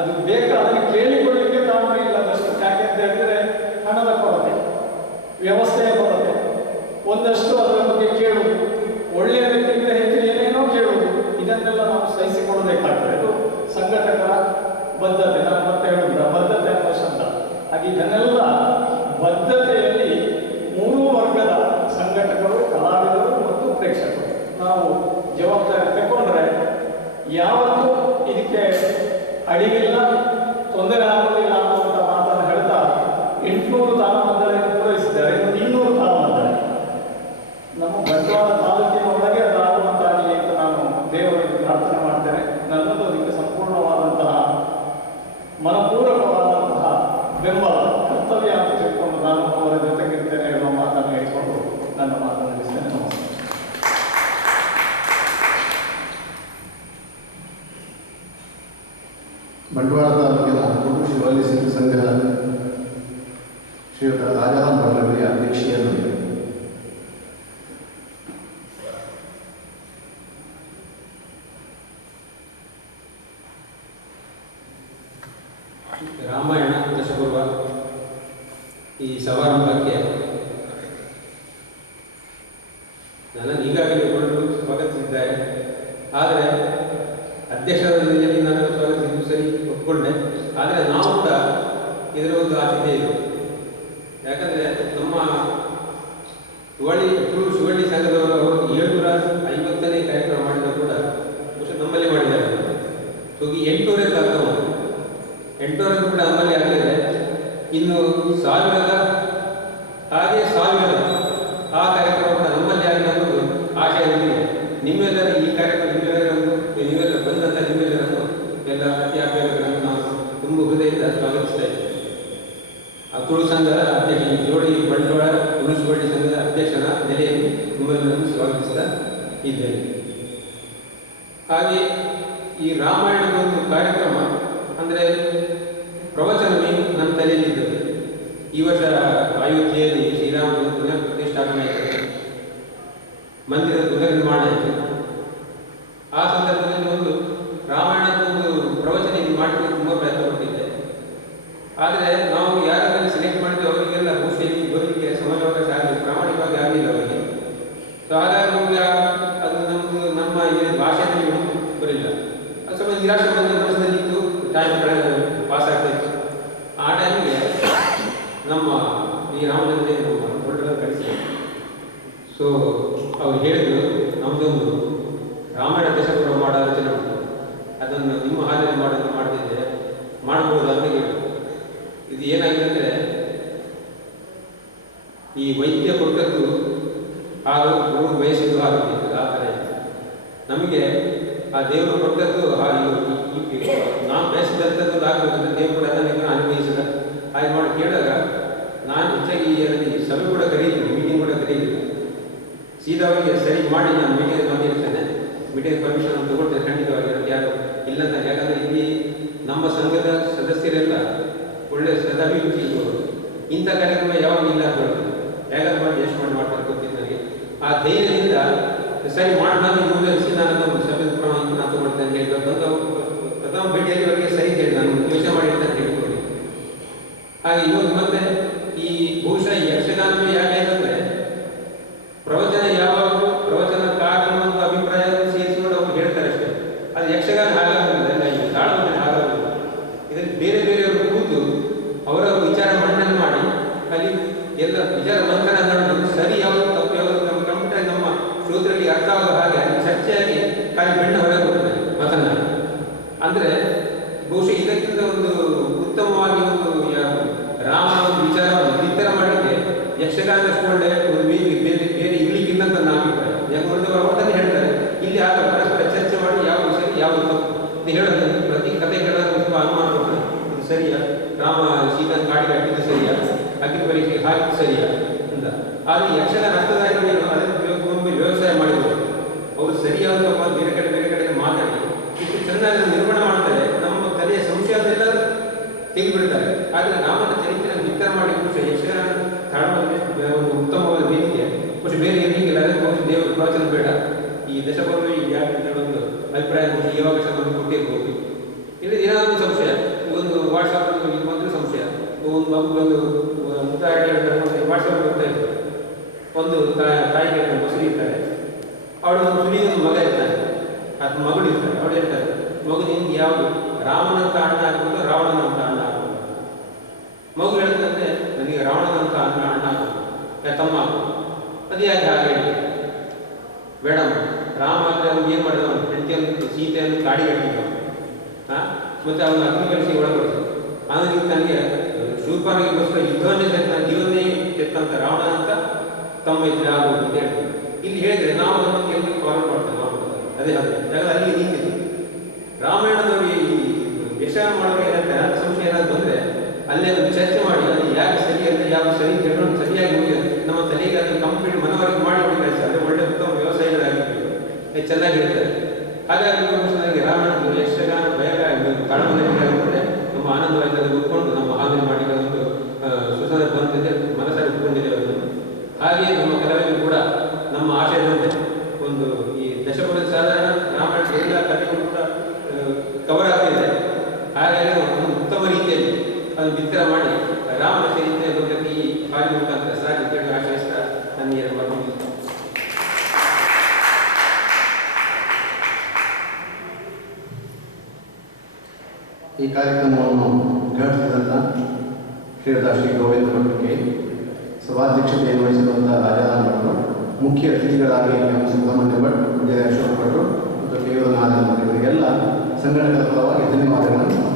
ಅದು ಬೇಕಾದರೆ ಕೇಳಿಕೊಳ್ಳಿಕ್ಕೆ ತಾಳ್ಮೆ ಇಲ್ಲ. ಹಾಗೆ ಇದನ್ನೆಲ್ಲ ಬದ್ಧತೆಯಲ್ಲಿ ಮೂರೂ ವರ್ಗದ ಸಂಘಟಕರು, ಕಲಾವಿದರು ಮತ್ತು ಪ್ರೇಕ್ಷಕರು ನಾವು ಜವಾಬ್ದಾರಿ ತಗೊಂಡ್ರೆ ಯಾವತ್ತೂ ಇದಕ್ಕೆ ಅಡಿಗಿಲ್ಲ, ತೊಂದರೆ ಆಗೋದಿಲ್ಲ ಅನ್ನುವಂಥ ಮಾತನ್ನು ಹೇಳ್ತಾ 800 ತಾಳಮದ್ದಳೆಯನ್ನು ಪೂರೈಸಿದ್ದಾರೆ. ಇನ್ನು 200 ತಾಳಮದ್ದಳೆ ನಮ್ಮ ಬಂಟ್ವಾಳ ತಾಲೂಕಿನ ಒಳಗೆ ಅದಾಗುವಂತಾಗಲಿ ಅಂತ ನಾನು ದೇವರಿಗೆ ಪ್ರಾರ್ಥನೆ ಮಾಡ್ತೇನೆ. ನನ್ನದು ಅದಕ್ಕೆ ಸಂಪೂರ್ಣವಾದಂತಹ ಮನಪೂರ್ವಕವಾದಂತಹ ಬೆಂಬಲ ಕರ್ತವ್ಯ ಅಂತ ತಿಳ್ಕೊಂಡು ನಾನು ಅವರ ಜೊತೆಗಿರ್ತೇನೆ ಹೇಳುವ ಮಾತನ್ನು ಹೇಳಿಕೊಂಡು ನನ್ನ ಮಾತನ್ನು ಮುಗಿಸ್ತೇನೆ. ನಮಸ್ತೆ. ಬಂಟ್ವಾಳ ತಾಲೂಕಿನ ಗುರು ಶಿವಳ್ಳಿ ಸಿಂಗ್ ಸಂಘದ ಶ್ರೀಯುತ ರಾಜಾರಾಮ್ ಭಟ್ರವರಿಗೆ ಅಧ್ಯಕ್ಷೀಯರು ರಾಮಾಯಣ ದಶಪೂರ್ವ ಈ ಸಮಾರಂಭಕ್ಕೆ ನನ್ನನ್ನು ಈಗಾಗಲೇ ಹೊರಟು ಸ್ವಾಗತಿಸಿದ್ದಾರೆ. ಆದರೆ ಅಧ್ಯಕ್ಷರಲ್ಲಿ ನಾನು ಸ್ವಾಗತಿಸಿದ್ದು ಸರಿ ಒಪ್ಪಿಕೊಂಡೆ. ಆದರೆ ನಾವು ಕೂಡ ಇದರ ಒಂದು ಆದ್ಯತೆ ಇದೆ. ಯಾಕಂದರೆ ನಮ್ಮ ಶಿವಳ್ಳಿ ಸಂಘದವರು ಅವರು 750ನೇ ಕಾರ್ಯಕ್ರಮ ಮಾಡಿದ್ರು ಕೂಡ ನಮ್ಮಲ್ಲಿ ಮಾಡಿದ್ದಾರೆ. ಸೊ ಈ 800 ಆಗ್ತವೆ. 800 ಕೂಡ ನಮ್ಮಲ್ಲಿ ಆಗಿದ್ರೆ ಇನ್ನು 1000 ಹಾಗೆ 1000 ಆ ಕಾರ್ಯಕ್ರಮ ಕೂಡ ನಮ್ಮಲ್ಲಿ ಆಗಿದೆ ಅನ್ನೋದು ಆಶಯ ಇದೆ. ನಿಮ್ಮೆಲ್ಲರ ಈ ಕಾರ್ಯಕ್ರಮ ನೀವೆಲ್ಲ ಬಂದಂಥ ನಿಮ್ಮೆಲ್ಲರನ್ನು ಎಲ್ಲ ಅಧ್ಯಾಪಕರನ್ನು ನಾವು ತುಂಬ ಹೃದಯದಿಂದ ಸ್ವಾಗತಿಸ್ತಾ ಇದ್ದೇವೆ. ಆ ತುಳು ಸಂಘದ ಅಧ್ಯಕ್ಷ ಜೋಡಿ ಬಂಟ್ವಾಳ ತುಳು ಶಿವಳ್ಳಿ ಸಂಘದ ಅಧ್ಯಕ್ಷನ ನೆಲೆಯಲ್ಲಿ ನಿಮ್ಮೆಲ್ಲರನ್ನು ಸ್ವಾಗತಿಸ್ತಾ ಇದ್ದೇನೆ. ಹಾಗೆ ಈ ರಾಮಾಯಣದ ಒಂದು ಕಾರ್ಯಕ್ರಮ ಅಂದರೆ ಪ್ರವಚನವೇ ನನ್ನ ತಲೆಯಲ್ಲಿದ್ದದ್ದು. ಈ ವರ್ಷ ಅಯೋಧ್ಯೆಯಲ್ಲಿ ಶ್ರೀರಾಮನ ಪುನಃ ಪ್ರತಿಷ್ಠಾಪನೆ ಆಯಿತು, ಮಂದಿರದ ಪುನರ್ನಿರ್ಮಾಣ ಆಯಿತು. ಆ ಸಂದರ್ಭದಲ್ಲಿ ಒಂದು ರಾಮಾಯಣದ ಒಂದು ಪ್ರವಚನ ಮಾಡಲಿಕ್ಕೆ ತುಂಬ ಪ್ರಯತ್ನ ಪಟ್ಟಿದ್ದೆ. ಆದರೆ ನಾವು ಯಾರನ್ನು ಸೆಲೆಕ್ಟ್ ಮಾಡಿದ್ವಿ ಅವರಿಗೆಲ್ಲ ಬಹುಶಃ ಬರಲಿಕ್ಕೆ ಸಮಾಜಾವಕಾಶ ಆಗಲಿ, ಪ್ರಾಮಾಣಿಕವಾಗಿ ಆಗಲಿಲ್ಲ ಅವರಿಗೆ. ಸೊ ಹಾಗಾಗಿ ನಮಗೆ ಅದು ನಮ್ಮ ಭಾಷೆಯಲ್ಲಿ ಬರಲಿಲ್ಲ. ಅದು ಸ್ವಲ್ಪ ನಿರಾಶೆ ಬಂದ ಮನಸ್ಸಿನಲ್ಲಿತ್ತು. ಟೈಮ್ ಪಾಸ್ ಆಗ್ತಾ ಇತ್ತು. ಆ ಟೈಮಿಗೆ ನಮ್ಮ ಈ ರಾಮಚಂದ್ರ ನಮ್ಮ ದೊಡ್ಡರ ಕಳಿಸಿ ಸೊ ಅವ್ರು ಹೇಳಿದ್ರು, ನಮ್ಮದೊಂದು ರಾಮಾಯಣ ದಶಪೂರ್ವ ಮಾಡೋ ಆಲೋಚನೆ ಉಂಟು, ಅದನ್ನು ನಿಮ್ಮ ಹಾಲಿನಲ್ಲಿ ಮಾಡ್ತಿದ್ದೆ, ಮಾಡ್ಬೋದು ಅಂತ ಹೇಳಿದ್ರು. ಇದು ಏನಾಗಿದೆ ಅಂದರೆ ಈ ವೈದ್ಯ ಕೊಟ್ಟದ್ದು ಹಾಲು, ಮೂರು ಬಯಸಿದ್ದು ಹಾಲು ಆ ಥರ ನಮಗೆ ಆ ದೇವರು ಕೊಟ್ಟದ್ದು ನಾವು ಬಯಸಿದಂಥದ್ದು ಆಗಬೇಕಂದ್ರೆ ದೇವರು ಕೂಡ ಅದನ್ನು ಅನುಭವಿಸಿದ ಹಾಗೆ ಮಾಡಿ ಕೇಳಿದಾಗ ನಾನು ಹೆಚ್ಚಾಗಿ ಅದರಲ್ಲಿ ಸಭೆ ಕೂಡ ಕರೀತೀನಿ, ಮೀಟಿಂಗ್ ಕೂಡ ಕರೀತೀನಿ. ಸೀದಾ ಅವರಿಗೆ ಸರಿ ಮಾಡಿ ನಾನು ಮೀಟಿಂಗ್ ಬಂದಿರ್ತೇನೆ, ಮೀಟಿಂಗ್ ಪರ್ಮಿಷನ್ ತಗೊಳ್ತೇನೆ ಖಂಡಿತವಾಗಿ. ಅದಕ್ಕೆ ಯಾರು ಇಲ್ಲಂತ, ಯಾಕಂದರೆ ಇಲ್ಲಿ ನಮ್ಮ ಸಂಘದ ಸದಸ್ಯರೆಲ್ಲ ಒಳ್ಳೆ ಸದಾಭಿರುಚಿ ಇರುವರು. ಇಂಥ ಕಾರ್ಯಕ್ರಮ ಯಾವಾಗ ಇಲ್ಲ ಅಂತ ಹೇಳ್ತಾರೆ, ಹೇಗಾದ್ರು ಮಾಡಿ ಎಷ್ಟು ಮಾಡಿ ಮಾಡ್ತಾರೆ ಗೊತ್ತಿಲ್ಲ ನನಗೆ. ಆ ಧೈರ್ಯದಿಂದ ಸರಿ ಮಾಡಿ ನಾನು ಮುಂದುವರಿಸಿ ನಾನು ಸಭೆ ಕ್ರಮ ನಾನು ತಗೊಳ್ತೇನೆ ಅಂತ ಹೇಳಿದ್ರು. ಪ್ರಥಮ ಭೇಟಿಯಲ್ಲಿ ಅವರಿಗೆ ಸರಿ ಹೇಳಿ ನಾನು ಯೋಚನೆ ಮಾಡಿರ್ತೇನೆ ಅಂತ ಹೇಳಿಕೊಂಡು ಹಾಗೆ ಇವತ್ತು ಮತ್ತೆ ಈ ಬಹುಶಃ ಈ ಯಕ್ಷಗಾನವೇ ಯಾಕೆ ಅಂತಂದರೆ ಪ್ರವಚನ ಯಾವಾಗಲೂ ಪ್ರವಚನಕಾರನ ಒಂದು ಅಭಿಪ್ರಾಯ ಸೇರಿಸಿಕೊಂಡು ಅವರು ಹೇಳ್ತಾರೆ ಅಷ್ಟೇ. ಅದು ಯಕ್ಷಗಾನ ಹಾಗಾಗೋದಿಲ್ಲ, ಈ ತಾಳಮದ್ದಳೆ ಹಾಗಾಗೋದಿಲ್ಲ. ಇದರಲ್ಲಿ ಬೇರೆ ಬೇರೆಯವರು ಕೂತು ಅವರ ವಿಚಾರ ಮಂಡನೆ ಮಾಡಿ ಅಲ್ಲಿ ಎಲ್ಲ ವಿಚಾರ ಮಂಥನ ನಡೆದು ಸರಿ ಯಾವುದು ತಪ್ಪು ಯಾವುದು ನಮ್ಮ ಕಂಪ್ಯೂಟರ್ ನಮ್ಮ ಶ್ರೋತರಲ್ಲಿ ಅರ್ಥ ಆಗೋ ಹಾಗೆ ಚರ್ಚೆಯಾಗಿ ಖಾಲಿ ಬೆಣ್ಣ ಹೊರಗೆ ಹೋಗ್ತಾರೆ ಮಾತನಾಡಿ. ಅಂದರೆ ಬಹುಶಃ ಇದಕ್ಕಿಂತ ಒಂದು ಉತ್ತಮವಾಗಿ ಒಂದು ರಾಮನ ಒಂದು ವಿಚಾರವನ್ನು ಬಿತ್ತರ ಮಾಡಲಿಕ್ಕೆ ಯಕ್ಷಗಾನದಷ್ಟು ಒಳ್ಳೆ ಒಂದು ಬೇರೆ ಬೇರೆ ಇರಲಿಕ್ಕಿಲ್ಲ ಅಂತ ನನ್ನ ಅಭಿಪ್ರಾಯ. ಯಾಕಂದ್ರೆ ಅವರನ್ನು ಹೇಳ್ತಾರೆ ಇಲ್ಲಿ ಆಗ ಪರಸ್ಪರ ಚರ್ಚೆ ಮಾಡಿ ಯಾವ ಸರಿ ಯಾವ ತಪ್ಪು ಇದು ಹೇಳೋದು. ಪ್ರತಿ ಕತೆ ಕೇಳೋದು ತುಂಬ ಅನುಮಾನ ಕೊಡ್ತಾರೆ, ಇದು ಸರಿಯಾ, ರಾಮ ಸೀತಾ ಕಾಡಿಗೆ ಹಾಕಿದ್ದು ಸರಿಯಾ, ಅಗ್ನಿ ಪರೀಕ್ಷೆಗೆ ಹಾಕಿದ್ದು ಸರಿಯಾ ಅಂತ. ಆದರೆ ಯಕ್ಷಗಾನ ಅರ್ಥಧಾರಿಗಳೇನು ಅದನ್ನು ಒಮ್ಮೆ ವ್ಯವಸಾಯ ಮಾಡಿದರು ಅವರು ಸರಿಯಾದ ಬೇರೆ ಕಡೆ ಮಾತಾಡಿ ಇಷ್ಟು ಚೆನ್ನಾಗಿ ನಿರ್ಮಾಣ ಮಾಡ್ತಾರೆ. ನಮ್ಮ ತಲೆಯ ಸಂಶಯದೆಲ್ಲ ತೆಗೆದುಬಿಡ್ತಾರೆ. ಆದರೆ ರಾಮನ ಚರಿತ್ರೆ ಬಿತ್ತರ ಮಾಡಿ ಬಹುಶಃ ಯಕ್ಷಗಾನ ತಾಳಮದ್ದಳೆ ಒಂದು ಉತ್ತಮವಾದ ವೇದಿಕೆ ಬಹುಶಃ ಬೇರೆ ಇರಲಿಕ್ಕಿಲ್ಲ. ಅದಕ್ಕೆ ಬಹುಶಃ ದೇವರ ಪ್ರವಚನ ಬೇಡ, ಈ ದಶಪರ್ವ ಯಾಕೆ ಒಂದು ಅಭಿಪ್ರಾಯ ಬಹುಶಃ ಯಾವಾಗ ನಮಗೆ ಕೊಟ್ಟಿರ್ಬೋದು. ಇಲ್ಲಿ ಏನಾದರೂ ಸಂಶಯ, ಒಂದು ವಾಟ್ಸಪ್ ಇದು ಬಂದರೂ ಸಂಶಯ. ಒಂದು ಮಗು ಉದಾಹರಣೆ ವಾಟ್ಸಪ್ ಬರ್ತಾ ಇತ್ತು, ಒಂದು ತಾಯಿಗೆ ಮೊಸರು ಇರ್ತಾರೆ, ಅವಳು ಒಂದು ಸುರಿಯೊಂದು ಮಗ ಇರ್ತಾನೆ, ಅದು ಮಗಳು ಇರ್ತಾರೆ. ಅವಳು ಹೇಳ್ತಾರೆ, ಮಗು ನಿಮ್ಗೆ ಯಾವುದು ರಾಮನಂತ ಅಣ್ಣ ಆಗ್ಬೋದು ರಾವಣನಂತ ಅಣ್ಣ ಆಗ್ಬೋದು. ಮಗು ಹೇಳ್ತಂದ್ರೆ ನನಗೆ ರಾವಣನಂತ ಅಣ್ಣ ಹಾಕೋದು ತಮ್ಮ ಹಾಕೋದು. ಅದು ಯಾಕೆ ಹಾಗೆ ಹೇಳಿ ಮೇಡಮ್, ರಾಮ ಆದರೆ ಅವ್ನು ಏನು ಮಾಡಿದ, ಅವನು ಹೆಂಡತಿಯನ್ನು ಸೀತೆಯನ್ನು ಕಾಡಿ ಕಟ್ಟಿದ್ದವನು, ಮತ್ತು ಅವನು ಅಗ್ನಿ ಕಳಿಸಿ ಒಳಗೊಳಿಸಿದ. ಆದರೆ ನೀವು ನನಗೆ ಶೂರ್ಪನಿಗೋಸ್ಕರ ಯುದ್ಧವನ್ನೇ ನನ್ನ ಜೀವನೇ ತೆತ್ತಂತ ರಾವಣನಂತ ತಮ್ಮ ಇದ್ರೆ ಆಗುವುದು ಅಂತ ಹೇಳ್ತೀವಿ. ಇಲ್ಲಿ ಹೇಳಿದ್ರೆ ನಾವು ಅದನ್ನು ಎಲ್ಲರಿಗೂ ಫಾಲೋ ಮಾಡ್ತೇವೆ. ಅದೇ ಯಾಕಂದ್ರೆ ಅಲ್ಲಿ ನಿಂತಿದ್ದು ರಾಮಾಯಣದವರು ಈ ಯಕ್ಷಗಾನ ಮಾಡೋರಿಗೆ ಏನಂತ ಸಂಶಯ ಏನಾದ್ರು ಬಂದರೆ ಅಲ್ಲೇ ಒಂದು ಚರ್ಚೆ ಮಾಡಿ ಅದು ಯಾಕೆ ಸರಿ ಅಂತ ಯಾವ ಸರಿ ತಿಳ್ಕೊಂಡು ಸರಿಯಾಗಿ ಹೋಗಿದೆ ನಮ್ಮ ತಲೆಗೆ ಅದನ್ನು ಕಂಪ್ಲೀಟ್ ಮನವರಿಕೆ ಮಾಡಿ ಹೊಡಿತಾರೆ ಸರ್. ಅದು ಒಳ್ಳೆ ಉತ್ತಮ ವ್ಯವಸಾಯಗಳಾಗಿರ್ಬೇಕು, ಚೆನ್ನಾಗಿ ಹೇಳ್ತಾರೆ. ಹಾಗಾಗಿ ನನಗೆ ರಾಮಾಯಣದ ಯಕ್ಷಗಾನ ಭಯ ತಾಳಮಂದ್ರೆ ತುಂಬ ಆನಂದವಾಯಿತು. ಅದನ್ನು ಉಟ್ಕೊಂಡು ನಮ್ಮ ಹಾವೇರಿ ಮಾಡಿ ಒಂದು ಸುಸಂದರ್ಭ ಬಂದಿದೆ, ಮನಸ್ಸಾಗಿ ಉಟ್ಕೊಂಡಿದ್ದೇವೆ ಅದನ್ನು. ಹಾಗೆಯೇ ನಮ್ಮ ಕಲಾವಿದರು ಕೂಡ ನಮ್ಮ ಆಶಯದಂತೆ ಒಂದು ಈ ದಶಪುರದ ಸಾಧಾರಣ ರಾಮಾಯಣ ಎಲ್ಲ ಕಥೆಗಳು ಕೂಡ ಕವರ್ ಆಗ್ತಿದೆ. ಹಾಗಾಗಿ ಒಂದು ಉತ್ತಮ ರೀತಿಯಲ್ಲಿ ಅದನ್ನು ಬಿತ್ತರ ಮಾಡಿ ರಾಮನ ಚರಿತ್ರೆ ಲೋಕಕ್ಕೆ ಈ ಹಾಡಿನ ಮುಖಾಂತರ ಸಾಗಿ ಕೇಳಿ ಆಶಯಿಸ್ತಾ ನನ್ನ ಎರಡು ಮಾತು ಮುಗಿಸ್ತಾರೆ. ಈ ಕಾರ್ಯಕ್ರಮವನ್ನು ಉದ್ಘಾಟಿಸಿದಂಥ ಶ್ರೀಯುತ ಶ್ರೀ ಗೋವಿಂದ ಭಟ್ರಿಗೆ, ಸಭಾಧ್ಯಕ್ಷತೆಯನ್ನು ವಹಿಸಿರುವಂಥ ರಾಜಾರಾಮ್ ಭಟ್ರು, ಮುಖ್ಯ ಅತಿಥಿಗಳಾಗಿ ಸುಬ್ರಹ್ಮಣ್ಯ ಭಟ್, ವಿಜಯ ಅಶೋಕ್ ಭಟ್ರು ಮತ್ತು ಕೇವಲ ನಾರಾಯಣ ಭಟ್ ಇವರಿಗೆಲ್ಲ ಸಂಘಟಕರ ಪರವಾಗಿ ಧನ್ಯವಾದಗಳನ್ನು